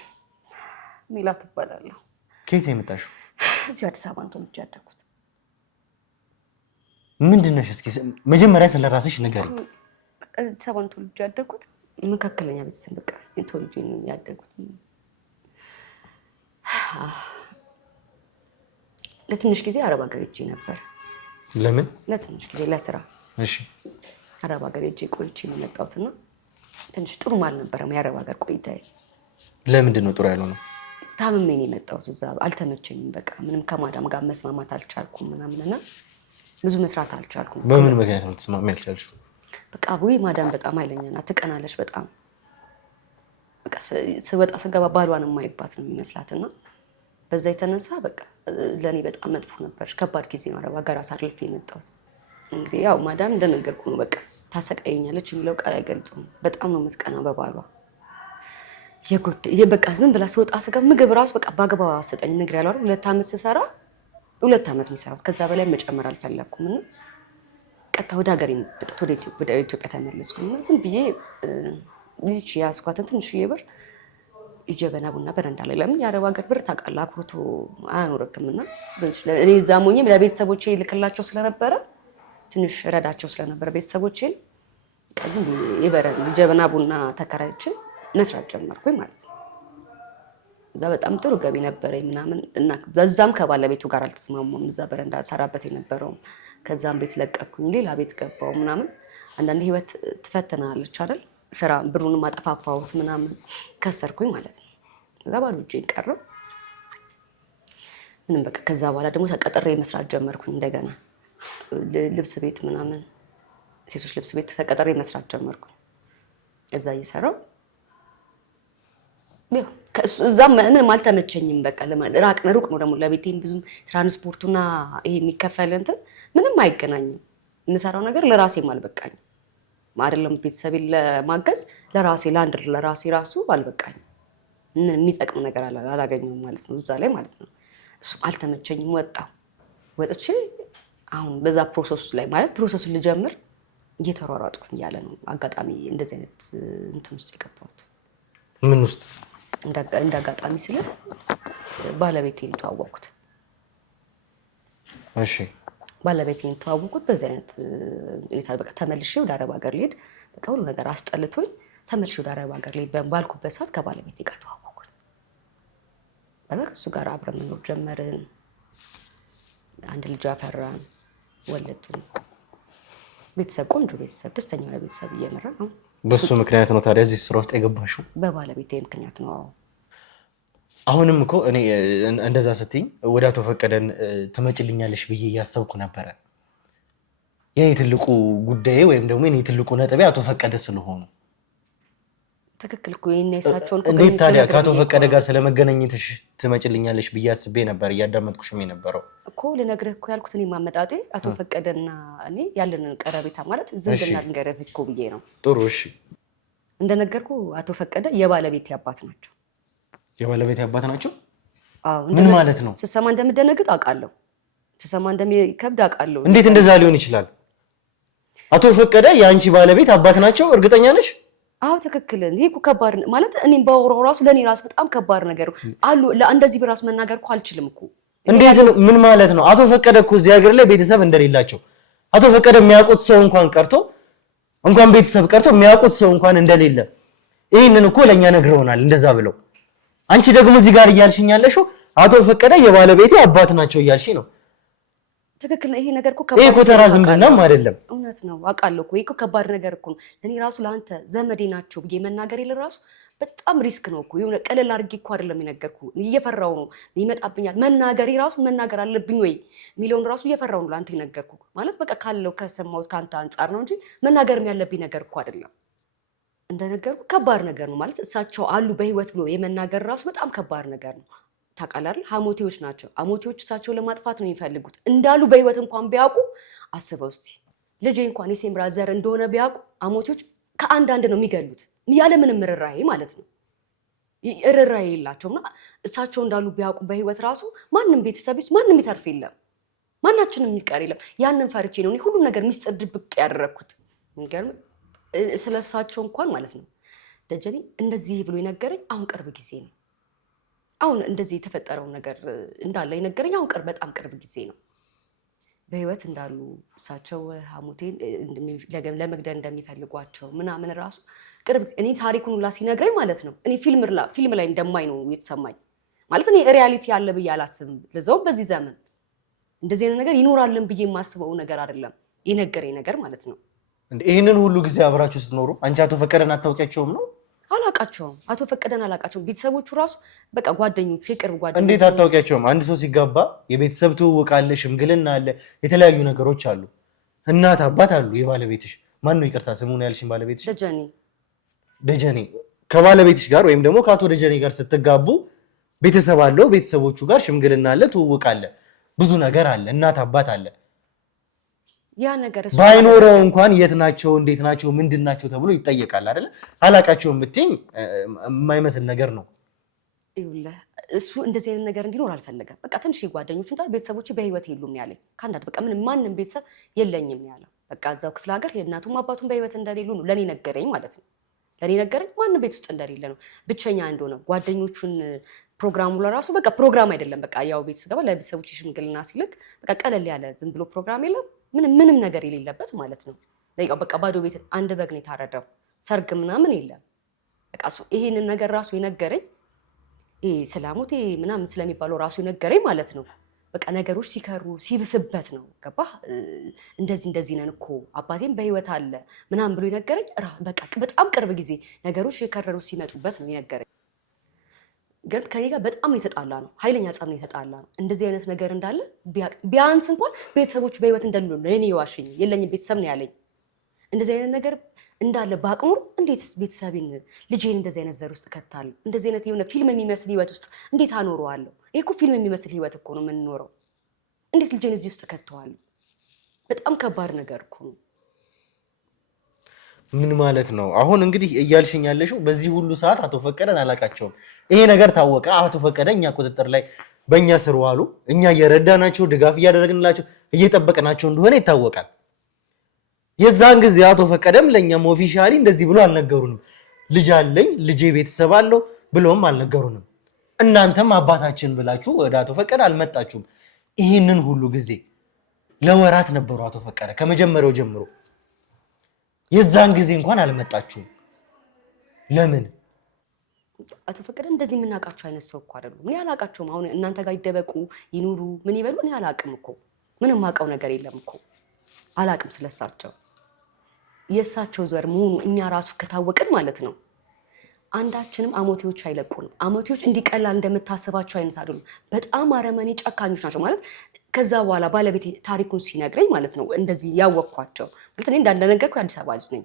ሜላት እባላለሁ። ከየት ነው የመጣሽው? እዚሁ አዲስ አበባ ነው ተወልጄ ያደግኩት። ምንድን ነሽ? እስኪ መጀመሪያ ስለ ራስሽ ንገሪኝ። አዲስ አበባ ነው ተወልጄ ያደግኩት። መካከለኛ ቤተሰብ በቃ ተወልጄ ነው ያደግኩት። ለትንሽ ጊዜ አረብ ሀገር ሄጄ ነበር። ለምን? ለትንሽ ጊዜ ለስራ። እሺ። አረብ ሀገር ሄጄ ቆይቼ ነው የመጣሁትና ትንሽ ጥሩ አልነበረም የአረብ ሀገር ቆይታዬ። ለምንድን ነው ጥሩ ያልሆነው? ታምሜ ነው የመጣሁት። እዛ አልተመቸኝም። በቃ ምንም ከማዳም ጋር መስማማት አልቻልኩም ምናምንና ብዙ መስራት አልቻልኩም። በምን ምክንያት ነው ልትስማሚ አልቻልሽው? በቃ ወይ ማዳም በጣም ኃይለኛ ናት፣ ትቀናለች በጣም። በቃ ስወጣ ስገባ ባሏን የማይባት ነው የሚመስላትና በዛ የተነሳ በቃ ለኔ በጣም መጥፎ ነበር። ከባድ ጊዜ ነው አረብ ሀገር አሳልፌ የመጣሁት። እንግዲህ ያው ማዳም እንደነገርኩ ነው በቃ ታሰቃየኛለች የሚለው ቃል አይገልጽም። በጣም ነው የምትቀናው በባሏ። በቃ ዝም ብላ ስወጣ ስገባ ምግብ ራሱ በቃ በአግባቡ አሰጠኝ። ነገር ያለው 2 ዓመት ስሰራ 2 ዓመት የሚሰራው ከዛ በላይ መጨመር አልፈለኩም እና ቀጥታ ወደ ሀገሬ መጣሁ። ወደ ኢትዮጵያ ተመለስኩና ዝም ብዬ ልጅ ያስኳትን ትንሽዬ ብር ይጀበና ቡና በረንዳ ላይ ለምን የአረብ ሀገር ብር ታውቃለህ አኩርቶ አያኖርክምና እኔ እዛ ሞኝም ለቤተሰቦቼ ልክላቸው ስለነበረ ትንሽ ረዳቸው ስለነበረ ቤተሰቦቼን ዝም ብዬ የጀበና ቡና ተከራይቼ መስራት ጀመርኩኝ ማለት ነው። እዛ በጣም ጥሩ ገቢ ነበረኝ ምናምን እና በዛም ከባለቤቱ ጋር አልተስማማም። እዛ በረንዳ ሰራበት የነበረው ከዛም ቤት ለቀኩኝ፣ ሌላ ቤት ገባው ምናምን። አንዳንዴ ህይወት ትፈትናለች አይደል? ስራ ብሩንም አጠፋፋሁት ምናምን ከሰርኩኝ ማለት ነው። እዛ ባዶ እጄን ቀረሁ ምንም በቃ። ከዛ በኋላ ደግሞ ተቀጥሬ መስራት ጀመርኩኝ እንደገና ልብስ ቤት ምናምን፣ ሴቶች ልብስ ቤት ተቀጥሬ መስራት ጀመርኩኝ። እዛ እየሰራሁ እዛም ምንም አልተመቸኝም። በቃ ሩቅ ነው ደግሞ ለቤቴም ብዙም ትራንስፖርቱና ይሄ የሚከፈል እንትን ምንም አይገናኝም። የምሰራው ነገር ለራሴም አልበቃኝም አይደለም ቤተሰቤን ለማገዝ ለራሴ ራሱ አልበቃኝም። ምን የሚጠቅም ነገር አላገኘሁም ማለት ነው እዛ ላይ ማለት ነው። እሱ አልተመቸኝም። ወጥቼ አሁን በዛ ፕሮሰሱ ላይ ማለት ፕሮሰሱን ልጀምር እየተሯሯጥኩኝ ያለ ነው አጋጣሚ እንደዚህ አይነት እንትን ውስጥ የገባሁት። ምን ውስጥ? እንደ አጋጣሚ ስለ ባለቤቴን ተዋወቅኩት። እሺ። ባለቤቴን ተዋወቅኩት በዚህ አይነት ሁኔታ በቃ ተመልሼ ወደ አረብ ሀገር ልሄድ በቃ ሁሉ ነገር አስጠልቶኝ ተመልሼ ወደ አረብ ሀገር ልሄድ ባልኩበት ሰዓት ከባለቤቴ ጋር ተዋወቅኩኝ። በዛ ከእሱ ጋር አብረን መኖር ጀመርን። አንድ ልጅ አፈራን፣ ወለድን። ቤተሰብ ቆንጆ ቤተሰብ፣ ደስተኛ የሆነ ቤተሰብ እየመራን ነው። በሱ ምክንያት ነው ታዲያ እዚህ ስራ ውስጥ የገባሽው? በባለቤቴ ምክንያት ነው። አሁንም እኮ እኔ እንደዛ ስትይኝ ወደ አቶ ፈቀደን ትመጭልኛለሽ ብዬ እያሰብኩ ነበረ። የኔ ትልቁ ጉዳዬ ወይም ደግሞ የኔ ትልቁ ነጥቤ አቶ ፈቀደ ስለሆኑ። ትክክል እኮ ይሄን ያሳቸውን እኮ እንዴት ታዲያ ከአቶ ፈቀደ ጋር ስለመገናኘትሽ ትመጭልኛለሽ ብዬ አስቤ ነበር እያዳመጥኩሽም የነበረው እኮ። ልነግርህ እኮ ያልኩት እኔ ማመጣጤ አቶ ፈቀደና እኔ ያለንን ቀረቤታ ማለት ዝምድና ልንገርህ እኮ ብዬ ነው። ጥሩ እሺ። እንደነገርኩ አቶ ፈቀደ የባለቤቴ አባት ናቸው። የባለቤቴ አባት ናቸው? አዎ። ምን ማለት ነው? ስሰማ እንደምደነግጥ አውቃለሁ፣ ስሰማ እንደሚከብድ አውቃለሁ። እንዴት እንደዛ ሊሆን ይችላል? አቶ ፈቀደ የአንቺ ባለቤት አባት ናቸው? እርግጠኛ ነሽ? አዎ ትክክል። ይሄ እኮ ከባድ ማለት እኔም ባወራው ራሱ ለኔ ራሱ በጣም ከባድ ነገር አሉ። ለእንደዚህ በራሱ መናገር እኮ አልችልም እኮ። እንዴት ነው? ምን ማለት ነው? አቶ ፈቀደ እኮ እዚህ ሀገር ላይ ቤተሰብ እንደሌላቸው አቶ ፈቀደ የሚያውቁት ሰው እንኳን ቤተሰብ ቀርቶ የሚያውቁት ሰው እንኳን እንደሌለ ይሄንን እኮ ለኛ ነግረውናል እንደዛ ብለው። አንቺ ደግሞ እዚህ ጋር እያልሽኝ ያለሽው አቶ ፈቀደ የባለቤቴ አባት ናቸው እያልሽኝ ነው። ትክክል። ይሄ ነገር እኮ ከባድ ነው። ተራ ዝምድናም አይደለም። እውነት ነው አውቃለሁ እኮ። ይሄ እኮ ከባድ ነገር እኮ ነው። እኔ ራሱ ለአንተ ዘመዴ ናቸው ብዬ መናገር ለራሱ በጣም ሪስክ ነው እኮ። የሆነ ቀለል አድርጌ እኮ አይደለም የነገርኩ። እየፈራው ነው ይመጣብኛል። መናገሬ ራሱ መናገር አለብኝ ወይ የሚለውን ራሱ እየፈራው ነው ለአንተ የነገርኩ። ማለት በቃ ካለው ከሰማሁት ከአንተ አንጻር ነው እንጂ መናገርም ያለብኝ ነገር እኮ አይደለም። እንደነገርኩ ከባድ ነገር ነው ማለት እሳቸው አሉ በህይወት ብሎ የመናገር ራሱ በጣም ከባድ ነገር ነው። ታውቃለህ አይደል? ሐሞቴዎች ናቸው። ሐሞቴዎች እሳቸው ለማጥፋት ነው የሚፈልጉት እንዳሉ በህይወት እንኳን ቢያውቁ አስበው እስቲ ልጄ እንኳን የሴምራ ዘር እንደሆነ ቢያውቁ ሐሞቴዎች ከአንዳንድ ነው የሚገሉት ያለምንም ርህራሄ ማለት ነው። ርህራሄ የላቸውምና እሳቸው እንዳሉ ቢያውቁ በህይወት ራሱ ማንም ቤተሰብ ውስጥ ማንም ይተርፍ የለም፣ ማናችንም የሚቀር የለም። ያንን ፈርቼ ነው እኔ ሁሉም ነገር ሚስጥር ድብቅ ያደረኩት። የሚገርም ስለሳቸው እንኳን ማለት ነው ደጀኔ እንደዚህ ብሎ የነገረኝ አሁን ቅርብ ጊዜ ነው። አሁን እንደዚህ የተፈጠረው ነገር እንዳለ የነገረኝ አሁን በጣም ቅርብ ጊዜ ነው። በህይወት እንዳሉ እሳቸው ሐሞቴን ለመግደል እንደሚፈልጓቸው ምናምን ራሱ ቅርብ እኔ ታሪኩን ሁላ ሲነግረኝ ማለት ነው እኔ ፊልም ላይ እንደማይ ነው የተሰማኝ። ማለት እኔ ሪያሊቲ ያለ ብዬ አላስብም። ለዛውም በዚህ ዘመን እንደዚህ አይነት ነገር ይኖራልን ብዬ የማስበው ነገር አይደለም የነገረኝ ነገር ማለት ነው። ይህንን ሁሉ ጊዜ አብራችሁ ስትኖሩ አንቺ አቶ ፈቀደን አታውቂያቸውም ነው? አላቃቸውም። አቶ ፈቀደን አላቃቸውም። ቤተሰቦቹ ራሱ በቃ ጓደኞቹ፣ የቅርብ ጓደኞቹ። እንዴት አታውቂያቸውም? አንድ ሰው ሲጋባ የቤተሰብ ትውውቅ አለ፣ ሽምግልና አለ፣ የተለያዩ ነገሮች አሉ። እናት አባት አሉ። የባለቤትሽ ማን ነው? ይቅርታ ስሙን ያልሽኝ ባለቤትሽ? ደጀኔ። ከባለቤትሽ ጋር ወይም ደግሞ ከአቶ ደጀኔ ጋር ስትጋቡ ቤተሰብ አለው። ቤተሰቦቹ ጋር ሽምግልና አለ፣ ትውውቅ አለ፣ ብዙ ነገር አለ፣ እናት አባት አለ። ያ ነገር ባይኖረው እንኳን የት ናቸው እንዴት ናቸው ምንድን ናቸው ተብሎ ይጠየቃል አይደለ? አላቃቸው የምትይኝ የማይመስል ነገር ነው። ይኸውልህ እሱ እንደዚህ አይነት ነገር እንዲኖር አልፈለገም። በቃ ትንሽ ጓደኞቹ እንዳል ቤተሰቦች በህይወት የሉም ያለኝ ከአንዳንድ በቃ ማንም ቤተሰብ የለኝም ያለው በቃ እዛው ክፍለ ሀገር የእናቱም አባቱም በህይወት እንደሌሉ ነው ለኔ ነገረኝ ማለት ነው። ለኔ ነገረኝ ማንም ቤት ውስጥ እንደሌለ ነው። ብቸኛ እንደሆነ ጓደኞቹን ፕሮግራሙ ለራሱ በቃ ፕሮግራም አይደለም። በቃ ያው ቤት ስገባ ለቤተሰቦች ሽምግልና ሲልክ በቃ ቀለል ያለ ዝም ብሎ ፕሮግራም የለም ምንም ነገር የሌለበት ማለት ነው። በቃ ባዶ ቤት አንድ በግ ነው የታረደው፣ ሰርግ ምናምን የለም። በቃ ይሄንን ነገር ራሱ የነገረኝ ይሄ ስላሞቴ ምናምን ስለሚባለው ራሱ የነገረኝ ማለት ነው። በቃ ነገሮች ሲከሩ ሲብስበት ነው ገባህ? እንደዚህ ነን እኮ አባቴም በህይወት አለ ምናምን ብሎ የነገረኝ በቃ በጣም ቅርብ ጊዜ ነገሮች የከረሩ ሲመጡበት ነው የነገረኝ። ግን ከኔ ጋር በጣም ነው የተጣላ ነው፣ ኃይለኛ ጸብ ነው የተጣላ ነው። እንደዚህ አይነት ነገር እንዳለ ቢያንስ እንኳን ቤተሰቦች በህይወት እንደሌሉ ለኔ ይዋሽኝ የለኝም ቤተሰብ ነው ያለኝ። እንደዚህ አይነት ነገር እንዳለ ባቅሙ እንዴት ቤተሰቤን ልጄን እንደዚህ አይነት ዘር ውስጥ ከታለሁ? እንደዚህ አይነት የሆነ ፊልም የሚመስል ህይወት ውስጥ እንዴት አኖረዋለሁ? ይሄ እኮ ፊልም የሚመስል ህይወት እኮ ነው የምንኖረው። እንዴት ልጄን እዚህ ውስጥ ከተዋለሁ? በጣም ከባድ ነገር እኮ ነው። ምን ማለት ነው? አሁን እንግዲህ እያልሽኝ ያለሽው በዚህ ሁሉ ሰዓት አቶ ፈቀደን አላቃቸውም። ይሄ ነገር ታወቀ። አቶ ፈቀደ እኛ ቁጥጥር ላይ በእኛ ስር ዋሉ። እኛ እየረዳናቸው ድጋፍ እያደረግንላቸው እየጠበቅናቸው እንደሆነ ይታወቃል። የዛን ጊዜ አቶ ፈቀደም ለእኛም ኦፊሻሊ እንደዚህ ብሎ አልነገሩንም። ልጅ አለኝ ልጄ ቤተሰብ አለው ብሎም አልነገሩንም። እናንተም አባታችን ብላችሁ ወደ አቶ ፈቀደ አልመጣችሁም። ይህንን ሁሉ ጊዜ ለወራት ነበሩ አቶ ፈቀደ ከመጀመሪያው ጀምሮ። የዛን ጊዜ እንኳን አልመጣችሁም። ለምን? አቶ ፈቀደ እንደዚህ የምናውቃቸው አይነት ሰው እኮ አይደሉም። እኔ አላውቃቸውም። አሁን እናንተ ጋር ይደበቁ ይኑሩ ምን ይበሉ እኔ አላውቅም እኮ ምንም አውቀው ነገር የለም እኮ አላውቅም ስለሳቸው። የእሳቸው ዘር መሆኑ እኛ ራሱ ከታወቅን ማለት ነው አንዳችንም አሞቴዎች አይለቁንም። አሞቴዎች እንዲቀላል እንደምታስባቸው አይነት አይደሉም። በጣም አረመኔ ጨካኞች ናቸው ማለት ከዛ በኋላ ባለቤቴ ታሪኩን ሲነግረኝ ማለት ነው እንደዚህ ያወቅኳቸው ማለት እኔ እንዳልነገርኩ የአዲስ አበባ ልጅ ነኝ።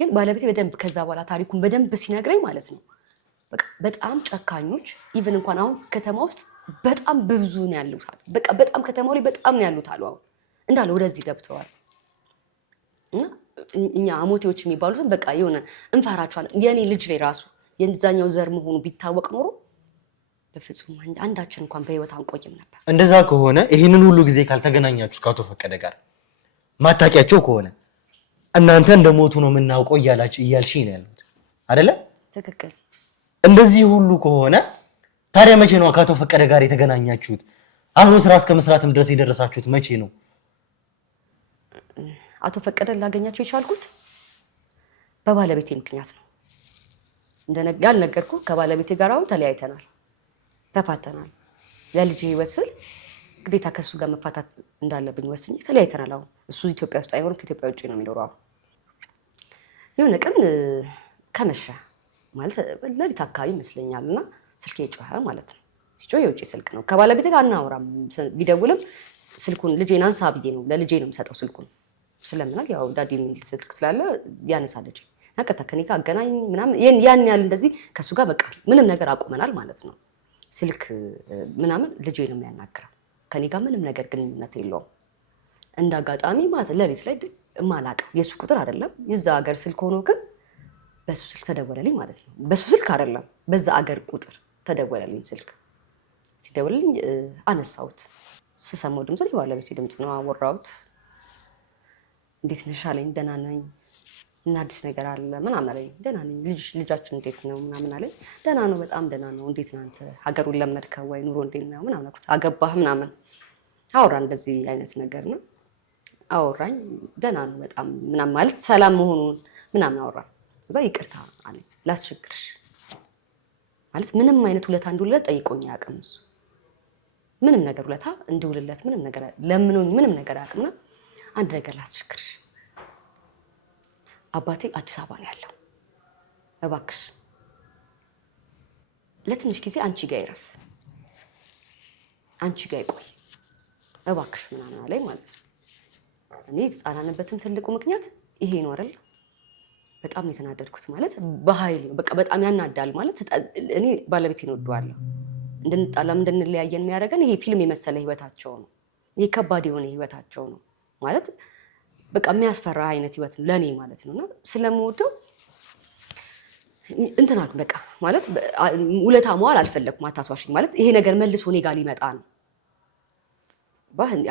ግን ባለቤቴ በደንብ ከዛ በኋላ ታሪኩን በደንብ ሲነግረኝ ማለት ነው በቃ በጣም ጨካኞች ኢቭን እንኳን አሁን ከተማ ውስጥ በጣም ብዙ ነው ያሉት። በቃ በጣም ከተማው ላይ በጣም ነው ያሉት አሉ። አሁን እንዳለ ወደዚህ ገብተዋል። እና እኛ አሞቴዎች የሚባሉትን በቃ የሆነ እንፈራቸዋለን። የኔ ልጅ ላይ ራሱ የዛኛው ዘር መሆኑ ቢታወቅ ኖሮ በፍጹም አንዳችን እንኳን በህይወት አንቆይም ነበር። እንደዛ ከሆነ ይህንን ሁሉ ጊዜ ካልተገናኛችሁ ከአቶ ፈቀደ ጋር ማታቂያቸው ከሆነ እናንተ እንደሞቱ ነው የምናውቀው እያልሽኝ ነው ያሉት አይደለ? ትክክል። እንደዚህ ሁሉ ከሆነ ታዲያ መቼ ነው ከአቶ ፈቀደ ጋር የተገናኛችሁት? አብሮ ስራ እስከ መስራትም ድረስ የደረሳችሁት መቼ ነው? አቶ ፈቀደን ላገኛቸው የቻልኩት በባለቤቴ ምክንያት ነው። ያልነገርኩ ከባለቤቴ ጋር አሁን ተለያይተናል፣ ተፋተናል። ለልጄ ይወስል ግዴታ ከሱ ጋር መፋታት እንዳለብኝ ወስኜ ተለያይተናል። አሁን እሱ ኢትዮጵያ ውስጥ አይሆንም፣ ከኢትዮጵያ ውጭ ነው የሚኖረው። አሁን የሆነ ቀን ከመሸ ማለት ለሊት አካባቢ ይመስለኛል እና ስልኬ ጮኸ ማለት ነው። ሲጮህ የውጭ ስልክ ነው። ከባለቤቴ ጋር አናወራም። ቢደውልም ስልኩን ልጄን አንሳ ብዬ ነው ለልጄ ነው የምሰጠው ስልኩን ስለምናል ያው ዳዲ የሚል ስልክ ስላለ ያነሳለች ናቀታ ከኔ ጋር አገናኝ ምናምን ያን ያህል እንደዚህ ከሱ ጋር በቃ ምንም ነገር አቁመናል ማለት ነው። ስልክ ምናምን ልጄ ነው የሚያናግረው። ከኔ ጋር ምንም ነገር ግንኙነት የለውም። እንዳጋጣሚ ማለት ለሊት ላይ ማላቀው የሱ ቁጥር አይደለም የዛ ሀገር ስልክ ሆኖ ግን በሱ ስልክ ተደወለልኝ ማለት ነው። በሱ ስልክ አይደለም በዛ ሀገር ቁጥር ተደወለልኝ ስልክ። ሲደወልልኝ አነሳሁት። ስሰማው ድምፁ የባለቤቴ ድምፅ ነው። አወራሁት። እንዴት ነሽ አለኝ። ደህና ነኝ እና አዲስ ነገር አለ ምናምን አለኝ። ደህና ነኝ ልጃችን እንዴት ነው ምናምን አለኝ። ደህና ነው በጣም ደህና ነው። እንዴት ነህ አንተ ሀገሩን ለመድከው ወይ ኑሮ እንዴት ነው ምናምን አልኩት። አገባህ ምናምን አወራን። እንደዚህ አይነት ነገር ነው አወራኝ። ደህና ነው በጣም ምናምን ማለት ሰላም መሆኑን ምናምን አወራን። እዛ ይቅርታ አለኝ ላስቸግርሽ ማለት ምንም አይነት ውለታ እንድውልለት ጠይቆኝ አያውቅም እሱ። ምንም ነገር ውለታ እንድውልለት ምንም ነገር ለምኖኝ ምንም ነገር አያውቅምና አንድ ነገር ላስቸግርሽ፣ አባቴ አዲስ አበባ ነው ያለው፣ እባክሽ ለትንሽ ጊዜ አንቺ ጋር ይረፍ፣ አንቺ ጋር ይቆይ እባክሽ ምናምን አለኝ ማለት ነው። እኔ የተጻናንበትም ትልቁ ምክንያት ይሄ ነው አይደል? በጣም የተናደድኩት ማለት በኃይል በቃ በጣም ያናዳል ማለት እኔ ባለቤቴን እወደዋለሁ። እንድንጣላም እንድንለያየን የሚያደርገን ይሄ ፊልም የመሰለ ህይወታቸው ነው። ይሄ ከባድ የሆነ ህይወታቸው ነው ማለት በቃ የሚያስፈራ አይነት ህይወት ነው ለኔ ማለት ነውና ስለምወደው እንትን አልኩ በቃ ማለት ውለታ መዋል አልፈለኩም። አታስዋሽኝ ማለት ይሄ ነገር መልሶ እኔ ጋር ሊመጣ ነው።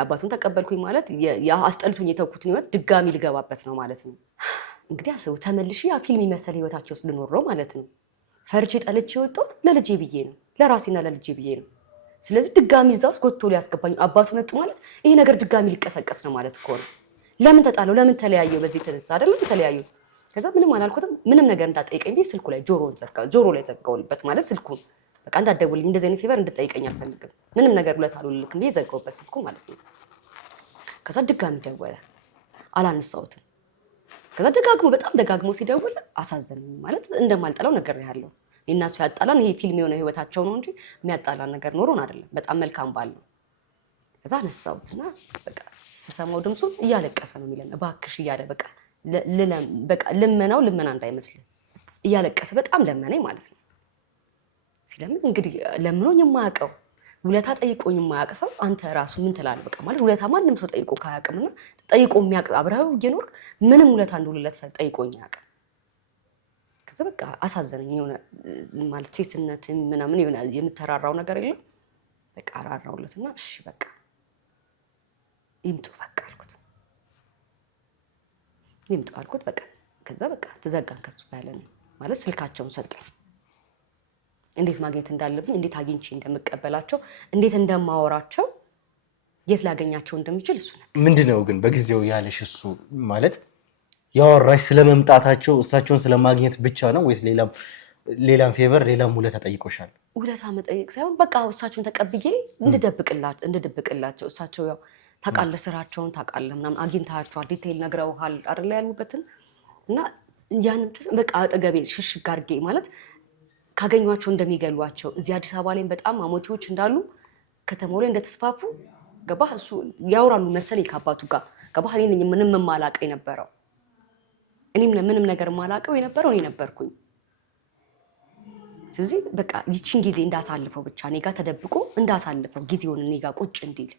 አባቱን ተቀበልኩኝ ማለት አስጠልቶኝ የተውኩትን ህይወት ድጋሚ ልገባበት ነው ማለት ነው። እንግዲህ አስቡ ተመልሼ ያ ፊልም የመሰለ ህይወታቸው ውስጥ ልኖረው ማለት ነው። ፈርቼ ጠልቼ የወጣሁት ለልጄ ብዬ ነው፣ ለራሴና ለልጄ ብዬ ነው። ስለዚህ ድጋሚ እዛ ውስጥ ጎትቶ ሊያስገባኝ አባቱ መጡ ማለት ይሄ ነገር ድጋሚ ሊቀሰቀስ ነው ማለት እኮ ነው። ለምን ተጣለው? ለምን ተለያየው? በዚህ የተነሳ አይደለም የተለያዩት። ከዛ ምንም አላልኩትም። ምንም ነገር እንዳጠይቀኝ ብዬ ስልኩ ላይ ጆሮ ላይ ዘጋውልበት ማለት ስልኩን በቃ እንዳትደውልኝ እንደዚህ አይነት ፌቨር እንድጠይቀኝ አልፈልግም፣ ምንም ነገር ውለታ አልውልልክም ብዬ ዘጋውበት ስልኩ ማለት ነው። ከዛ ድጋሚ ደወለ፣ አላነሳሁትም። ከዛ በጣም ደጋግሞ ሲደውል አሳዘነኝ ማለት እንደማልጠላው ነገር ያለው እና እሱ ያጣላን ይሄ ፊልም የሆነ ህይወታቸው ነው እንጂ የሚያጣላን ነገር ኖሮን አይደለም። በጣም መልካም ባል ነው። ከዛ አነሳሁትና በቃ ስሰማው ድምፁን እያለቀሰ ነው የሚለን እባክሽ እያለ በቃ ልመናው ልመና እንዳይመስል እያለቀሰ በጣም ለመነኝ ማለት ነው። ሲለምን እንግዲህ ለምኖኝ የማያውቀው ውለታ ጠይቆኝ የማያውቅ ሰው አንተ ራሱ ምን ትላለህ? በቃ ማለት ውለታ ማንም ሰው ጠይቆ ካያውቅምና ጠይቆ የሚያውቅ አብረኸው እየኖርክ ምንም ውለታ እንደውልለት ጠይቆኝ አያውቅም። ከዛ በቃ አሳዘነኝ። የሆነ ማለት ሴትነት ምናምን የሆነ የምተራራው ነገር የለም። በቃ አራራውለትና እሺ በቃ ይምጡ በቃ አልኩት። ይምጡ አልኩት በቃ። ከዛ በቃ ተዘጋን ከሱ ጋር ያለን ማለት ስልካቸውን ሰጠኝ። እንዴት ማግኘት እንዳለብኝ፣ እንዴት አግኝቼ እንደምቀበላቸው፣ እንዴት እንደማወራቸው፣ የት ላገኛቸው እንደምችል እሱ ነው። ምንድነው ግን በጊዜው ያለሽ እሱ ማለት ያወራሽ ስለመምጣታቸው እሳቸውን ስለማግኘት ብቻ ነው ወይስ ሌላም ፌቨር ሌላም ውለታ ጠይቆሻል? ውለታ መጠየቅ ሳይሆን በቃ እሳቸውን ተቀብዬ እንድደብቅላቸው እሳቸው ያው ታውቃለህ ስራቸውን ታውቃለህ ምናምን አግኝታቸዋል ዲቴይል ነግረውሃል አይደል ያሉበትን እና ያን በቃ አጠገቤ ሽሽግ አድርጌ ማለት ካገኟቸው እንደሚገሏቸው እዚህ አዲስ አበባ ላይ በጣም አሞቴዎች እንዳሉ ከተማው ላይ እንደተስፋፉ ገባህ እሱ ያወራሉ መሰለኝ ከአባቱ ጋር ገባህ። እኔ ምንም የማላውቀው የነበረው እኔም ምንም ነገር የማላውቀው የነበረው እኔ ነበርኩኝ። ስለዚህ በቃ ይቺን ጊዜ እንዳሳልፈው ብቻ እኔ ጋር ተደብቆ እንዳሳልፈው ጊዜውን እኔ ጋር ቁጭ እንዲል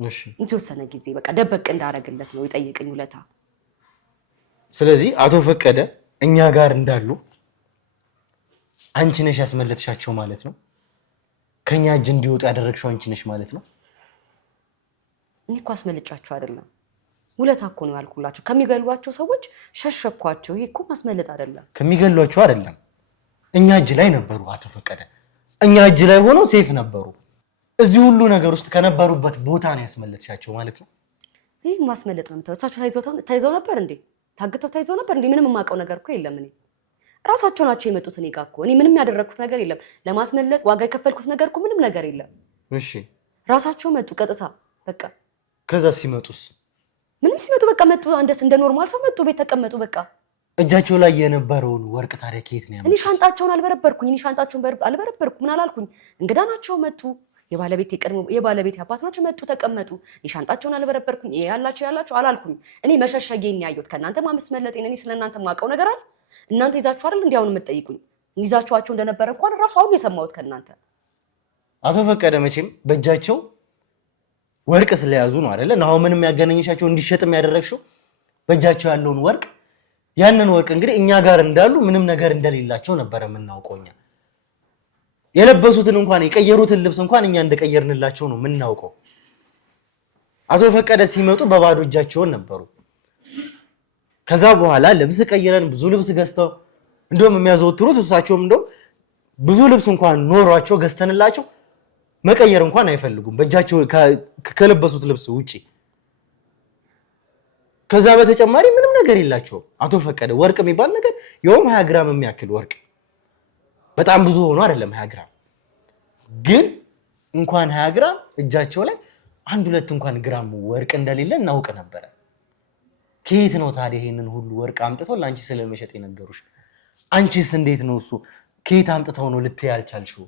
እሺ የተወሰነ ጊዜ በቃ ደበቅ እንዳደረግለት ነው የጠየቀኝ ውለታ። ስለዚህ አቶ ፈቀደ እኛ ጋር እንዳሉ አንቺ ነሽ ያስመለጥሻቸው ማለት ነው። ከኛ እጅ እንዲወጡ ያደረግሽው አንቺ ነሽ ማለት ነው። እኔ እኮ አስመልጫቸው አይደለም ውለታ እኮ ነው ያልኩላቸው። ከሚገሏቸው ሰዎች ሸሸኳቸው። ይሄ እኮ ማስመለጥ አይደለም። ከሚገሏቸው አይደለም እኛ እጅ ላይ ነበሩ አቶ ፈቀደ። እኛ እጅ ላይ ሆኖ ሴፍ ነበሩ። እዚህ ሁሉ ነገር ውስጥ ከነበሩበት ቦታ ነው ያስመለጥሻቸው ማለት ነው። ይሄ ማስመለጥ ነው። እሳቸው ታይዘው ነበር እንዴ? ታግተው ታይዘው ነበር እንዴ? ምንም የማውቀው ነገር እኮ የለም። እኔ ራሳቸው ናቸው የመጡት እኔ ጋር እኮ። እኔ ምንም ያደረኩት ነገር የለም። ለማስመለጥ ዋጋ የከፈልኩት ነገር እኮ ምንም ነገር የለም። እሺ ራሳቸው መጡ ቀጥታ በቃ። ከዛ ሲመጡስ? ምንም ሲመጡ በቃ መጡ፣ እንደ ኖርማል ሰው መጡ፣ ቤት ተቀመጡ በቃ። እጃቸው ላይ የነበረውን ወርቅ ታዲያ ከየት ነው ያመጡት? እኔ ሻንጣቸውን አልበረበርኩኝ። አልበረበርኩም። ምን አላልኩኝ። እንግዳ ናቸው መጡ። የባለቤቴ አባት ናቸው መጡ፣ ተቀመጡ። የሻንጣቸውን አልበረበርኩኝ። ያላቸው አላልኩኝ። እኔ መሸሸጌን ያየሁት ከእናንተ ማመስመለጤን። እኔ ስለእናንተ ማውቀው ነገር አለ? እናንተ ይዛችሁ አይደል እንዲያውኑ የምትጠይቁኝ? ይዛችኋቸው እንደነበረ እንኳን ራሱ አሁን የሰማሁት ከእናንተ አቶ ፈቀደ መቼም በእጃቸው ወርቅ ስለያዙ ነው አይደለ? ናሆም ምንም ያገናኘሻቸው እንዲሸጥም ያደረግሽው በእጃቸው ያለውን ወርቅ ያንን ወርቅ እንግዲህ እኛ ጋር እንዳሉ ምንም ነገር እንደሌላቸው ነበር የምናውቀው። እኛ የለበሱትን እንኳን የቀየሩትን ልብስ እንኳን እኛ እንደቀየርንላቸው ነው የምናውቀው። አቶ ፈቀደ ሲመጡ በባዶ እጃቸውን ነበሩ። ከዛ በኋላ ልብስ ቀይረን ብዙ ልብስ ገዝተው እንደውም የሚያዘወትሩት እሳቸውም እንደውም ብዙ ልብስ እንኳን ኖሯቸው ገዝተንላቸው መቀየር እንኳን አይፈልጉም በእጃቸው ከለበሱት ልብስ ውጪ። ከዛ በተጨማሪ ምንም ነገር የላቸውም አቶ ፈቀደ። ወርቅ የሚባል ነገር የውም 20 ግራም የሚያክል ወርቅ በጣም ብዙ ሆኖ አይደለም 20 ግራም ግን እንኳን 20 ግራም እጃቸው ላይ 1-2 እንኳን ግራም ወርቅ እንደሌለ እናውቅ ነበረ። ከየት ነው ታዲያ ይሄንን ሁሉ ወርቅ አምጥተው ለአንቺ ስለመሸጥ የነገሩሽ? አንቺስ እንዴት ነው እሱ ከየት አምጥተው ነው ልትይ ያልቻልሽው?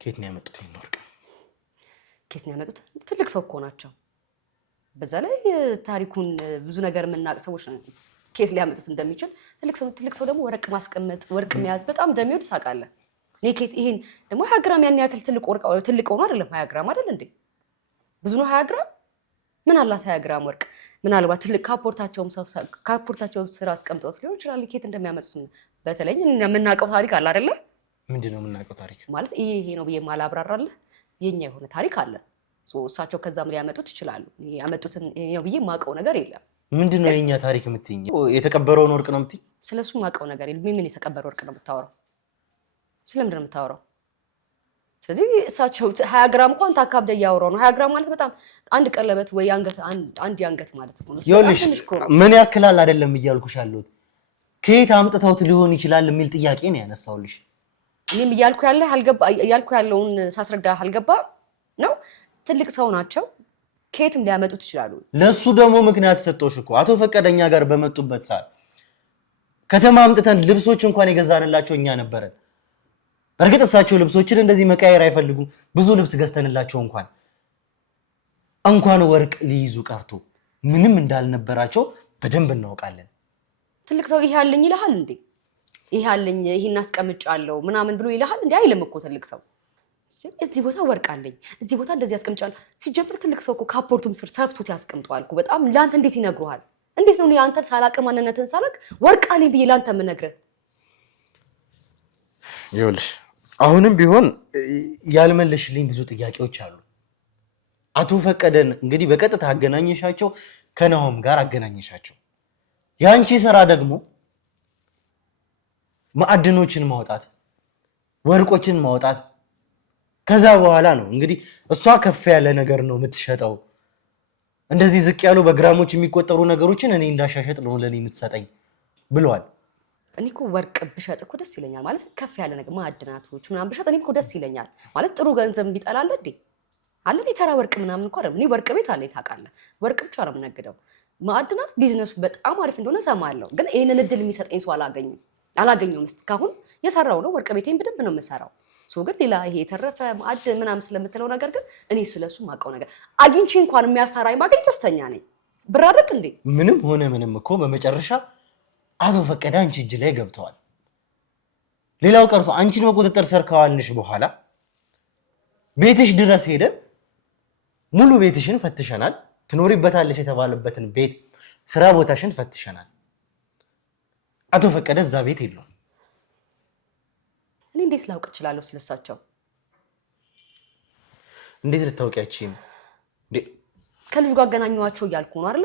ከየት ነው ያመጡት ይሄን ወርቅ? ከየት ነው ያመጡት? ትልቅ ሰው እኮ ናቸው። በዛ ላይ ታሪኩን ብዙ ነገር የምናውቅ ሰዎች ነው። ከየት ሊያመጡት እንደሚችል ትልቅ ሰው ደግሞ ወርቅ ማስቀመጥ ወርቅ መያዝ በጣም እንደሚወድ ታውቃለህ። እኔ ከየት ይሄን ደግሞ 20 ግራም ያን ያክል ትልቅ ሆኖ አይደለም 20 ግራም አይደል እንዴ? ብዙ ነው 20 ግራም። ምን አላት 20 ግራም ወርቅ? ምናልባት ትልቅ ካፖርታቸውም ስራ አስቀምጠውት ሊሆን ይችላል። ከየት እንደሚያመጡት በተለይ የምናውቀው ታሪክ አለ አይደለ? ምንድን ነው የምናውቀው ታሪክ? ማለት ይሄ ነው ብዬ ማላብራራለህ የኛ የሆነ ታሪክ አለ። እሳቸው ከዛም ሊያመጡት ይችላሉ። ያመጡትን ነው ብዬ ማውቀው ነገር የለም። ምንድን ነው የኛ ታሪክ የምትይኝ? የተቀበረውን ወርቅ ነው የምትይኝ? ስለሱ ማውቀው ነገር የለም። ምን የተቀበረ ወርቅ ነው የምታወራው? ስለምንድን ነው የምታወራው? ስለዚህ እሳቸው 20 ግራም እንኳን ታካብደ እያወራው ነው። 20 ግራም ማለት በጣም አንድ ቀለበት ወይ አንድ የአንገት ማለት ነው። ይኸውልሽ ምን ያክላል አይደለም እያልኩሽ ያለሁት ከየት አምጥተውት ሊሆን ይችላል የሚል ጥያቄ ነው ያነሳውልሽ። እኔም እያልኩ ያለውን ሳስረዳ አልገባ ነው። ትልቅ ሰው ናቸው፣ ከየትም ሊያመጡት ይችላሉ። ለሱ ደግሞ ምክንያት ሰጠውሽ እኮ አቶ ፈቀደኛ ጋር በመጡበት ሰዓት ከተማ አምጥተን ልብሶች እንኳን የገዛንላቸው እኛ ነበረን። እርግጥ እሳቸው ልብሶችን እንደዚህ መቀየር አይፈልጉም። ብዙ ልብስ ገዝተንላቸው እንኳን ወርቅ ሊይዙ ቀርቶ ምንም እንዳልነበራቸው በደንብ እናውቃለን። ትልቅ ሰው ይሄ አለኝ ይልሃል እንዴ? ይሄ አለኝ ይሄን አስቀምጫለሁ ምናምን ብሎ ይልሃል እንዴ? አይልም እኮ ትልቅ ሰው። እዚህ ቦታ ወርቅ አለኝ፣ እዚህ ቦታ እንደዚህ አስቀምጫለሁ። ሲጀምር ትልቅ ሰው እኮ ካፖርቱም ስር ሰርፍቶት ያስቀምጠዋል እኮ። በጣም ለአንተ እንዴት ይነግሩሃል? እንዴት ነው አንተን ሳላቅ ማንነትን ሳላቅ ወርቅ አለኝ ብዬ ለአንተ የምነግርህ? ይኸውልሽ አሁንም ቢሆን ያልመለሽልኝ ብዙ ጥያቄዎች አሉ። አቶ ፈቀደን እንግዲህ በቀጥታ አገናኘሻቸው፣ ከናሆም ጋር አገናኘሻቸው። የአንቺ ስራ ደግሞ ማዕድኖችን ማውጣት፣ ወርቆችን ማውጣት። ከዛ በኋላ ነው እንግዲህ እሷ ከፍ ያለ ነገር ነው የምትሸጠው። እንደዚህ ዝቅ ያሉ በግራሞች የሚቆጠሩ ነገሮችን እኔ እንዳሻሸጥ ነው ለኔ የምትሰጠኝ ብለዋል። እኔ እኮ ወርቅ ብሸጥ እኮ ደስ ይለኛል። ማለት ከፍ ያለ ነገር ማዕድናቶች ምናምን ብሸጥ እኔ እኮ ደስ ይለኛል። ማለት ጥሩ ገንዘብ ቢጠላለ እንዴ አለ። የተራ ወርቅ ምናምን እኮ አይደለም። እኔ ወርቅ ቤት አለ ታውቃለህ። ወርቅ ብቻ ነው የምነግደው። ማዕድናት ቢዝነሱ በጣም አሪፍ እንደሆነ ሰማለሁ፣ ግን ይሄንን እድል የሚሰጠኝ ሰው አላገኘሁም እስካሁን። የሰራው ነው ወርቅ ቤቴን በደንብ ነው የምሰራው። ግን ሌላ ይሄ የተረፈ ማዕድን ምናምን ስለምትለው ነገር ግን እኔ ስለሱ ማውቀው ነገር አግኝቼ እንኳን የሚያሰራኝ ማገኝ ደስተኛ ነኝ። ብር አይደል እንዴ? ምንም ሆነ ምንም እኮ በመጨረሻ አቶ ፈቀደ አንቺ እጅ ላይ ገብተዋል። ሌላው ቀርቶ አንቺን በቁጥጥር ስር ካዋልንሽ በኋላ ቤትሽ ድረስ ሄደን ሙሉ ቤትሽን ፈትሸናል። ትኖሪበታለሽ የተባለበትን ቤት፣ ስራ ቦታሽን ፈትሸናል። አቶ ፈቀደ እዛ ቤት የለውም። እኔ እንዴት ላውቅ እችላለሁ ስለሳቸው? እንዴት ልታውቂያችም? ከልጁ ጋር አገናኘኋቸው እያልኩ ነው አይደል?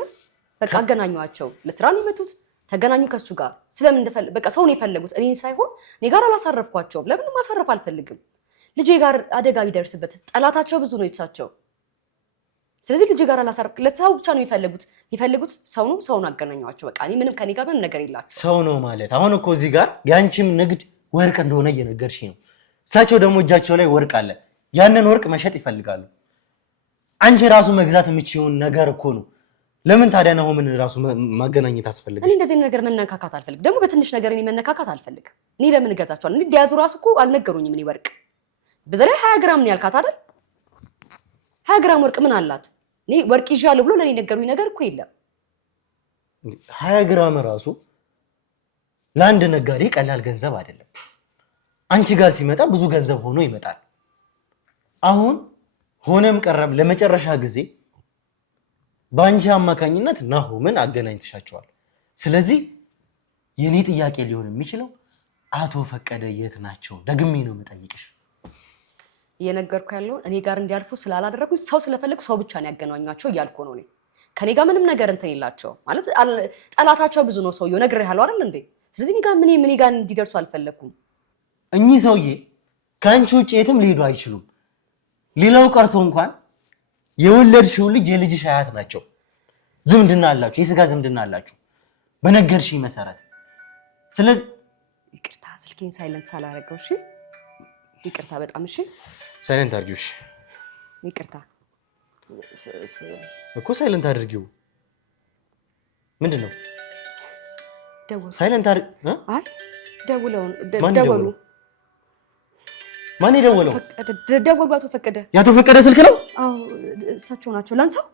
በቃ አገናኘኋቸው። ለስራ ነው የመጡት። ተገናኙ ከሱ ጋር ስለምን እንደፈለጉ በቃ ሰው ነው የፈለጉት፣ እኔን ሳይሆን እኔ ጋር አላሳረፍኳቸውም። ለምን ማሳረፍ አልፈልግም። ልጄ ጋር አደጋ ቢደርስበት ጠላታቸው ብዙ ነው የተሳቸው። ስለዚህ ልጄ ጋር አላሳረፍ። ለሰው ብቻ ነው የሚፈልጉት ሰውን አገናኘኋቸው። በቃ እኔ ምንም ከኔ ጋር ምንም ነገር የላቸው። ሰው ነው ማለት አሁን እኮ እዚህ ጋር ያንቺም ንግድ ወርቅ እንደሆነ እየነገርሽ ነው። እሳቸው ደግሞ እጃቸው ላይ ወርቅ አለ። ያንን ወርቅ መሸጥ ይፈልጋሉ። አንቺ ራሱ መግዛት የምችውን ነገር እኮ ነው። ለምን ታዲያ ነው ምን ራሱ ማገናኘት አስፈልግ? እኔ እንደዚህ ነገር መነካካት አልፈልግ። ደግሞ በትንሽ ነገር እኔ መነካካት አልፈልግ። እኔ ለምን እገዛቸዋለሁ? እንዴ ያዙ ራሱ እኮ አልነገሩኝም። እኔ ወርቅ በዛ ላይ 20 ግራም ነው ያልካት አይደል? 20 ግራም ወርቅ ምን አላት? እኔ ወርቅ ይዣለሁ ብሎ ለኔ ነገሩኝ ነገር እኮ የለም። 20 ግራም ራሱ ለአንድ ነጋዴ ቀላል ገንዘብ አይደለም። አንቺ ጋር ሲመጣ ብዙ ገንዘብ ሆኖ ይመጣል። አሁን ሆነም ቀረም ለመጨረሻ ጊዜ በአንቺ አማካኝነት ናሆምን አገናኝተሻቸዋል። ስለዚህ የኔ ጥያቄ ሊሆን የሚችለው አቶ ፈቀደ የት ናቸው? ደግሜ ነው የምጠይቅሽ። እየነገርኩ ያለው እኔ ጋር እንዲያልፉ ስላላደረጉኝ ሰው ስለፈለጉ ሰው ብቻ ነው ያገናኟቸው እያልኩ ነው። እኔ ከኔ ጋር ምንም ነገር እንትን የላቸው ማለት ጠላታቸው ብዙ ነው ሰውየው ነግሬሃለሁ አይደል እንዴ? ስለዚህ እኔ ጋር ምን ጋር እንዲደርሱ አልፈለኩም። እኚህ ሰውዬ ከአንቺ ውጭ የትም ሊሄዱ አይችሉም። ሌላው ቀርቶ እንኳን የወለድሽው ልጅ የልጅሽ አያት ናቸው። ዝምድና አላችሁ፣ የስጋ ዝምድና አላችሁ በነገርሽኝ መሰረት። ስለዚህ ይቅርታ ስልኬን ሳይለንት ሳላረገው። እሺ ይቅርታ በጣም እሺ። ሳይለንት አድርጊው። እሺ ይቅርታ እኮ ሳይለንት አድርጊው። ምንድን ነው ደውል። ሳይለንት አይ ደውሉ። ማን የደወለው? ደውሉ። አቶ ፈቀደ። የአቶ ፈቀደ ስልክ ነው? አዎ እሳቸው ናቸው። ላንሳው?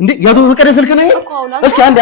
እንዴ የአቶ ፈቀደ ስልክ ነው? እስኪ አንዴ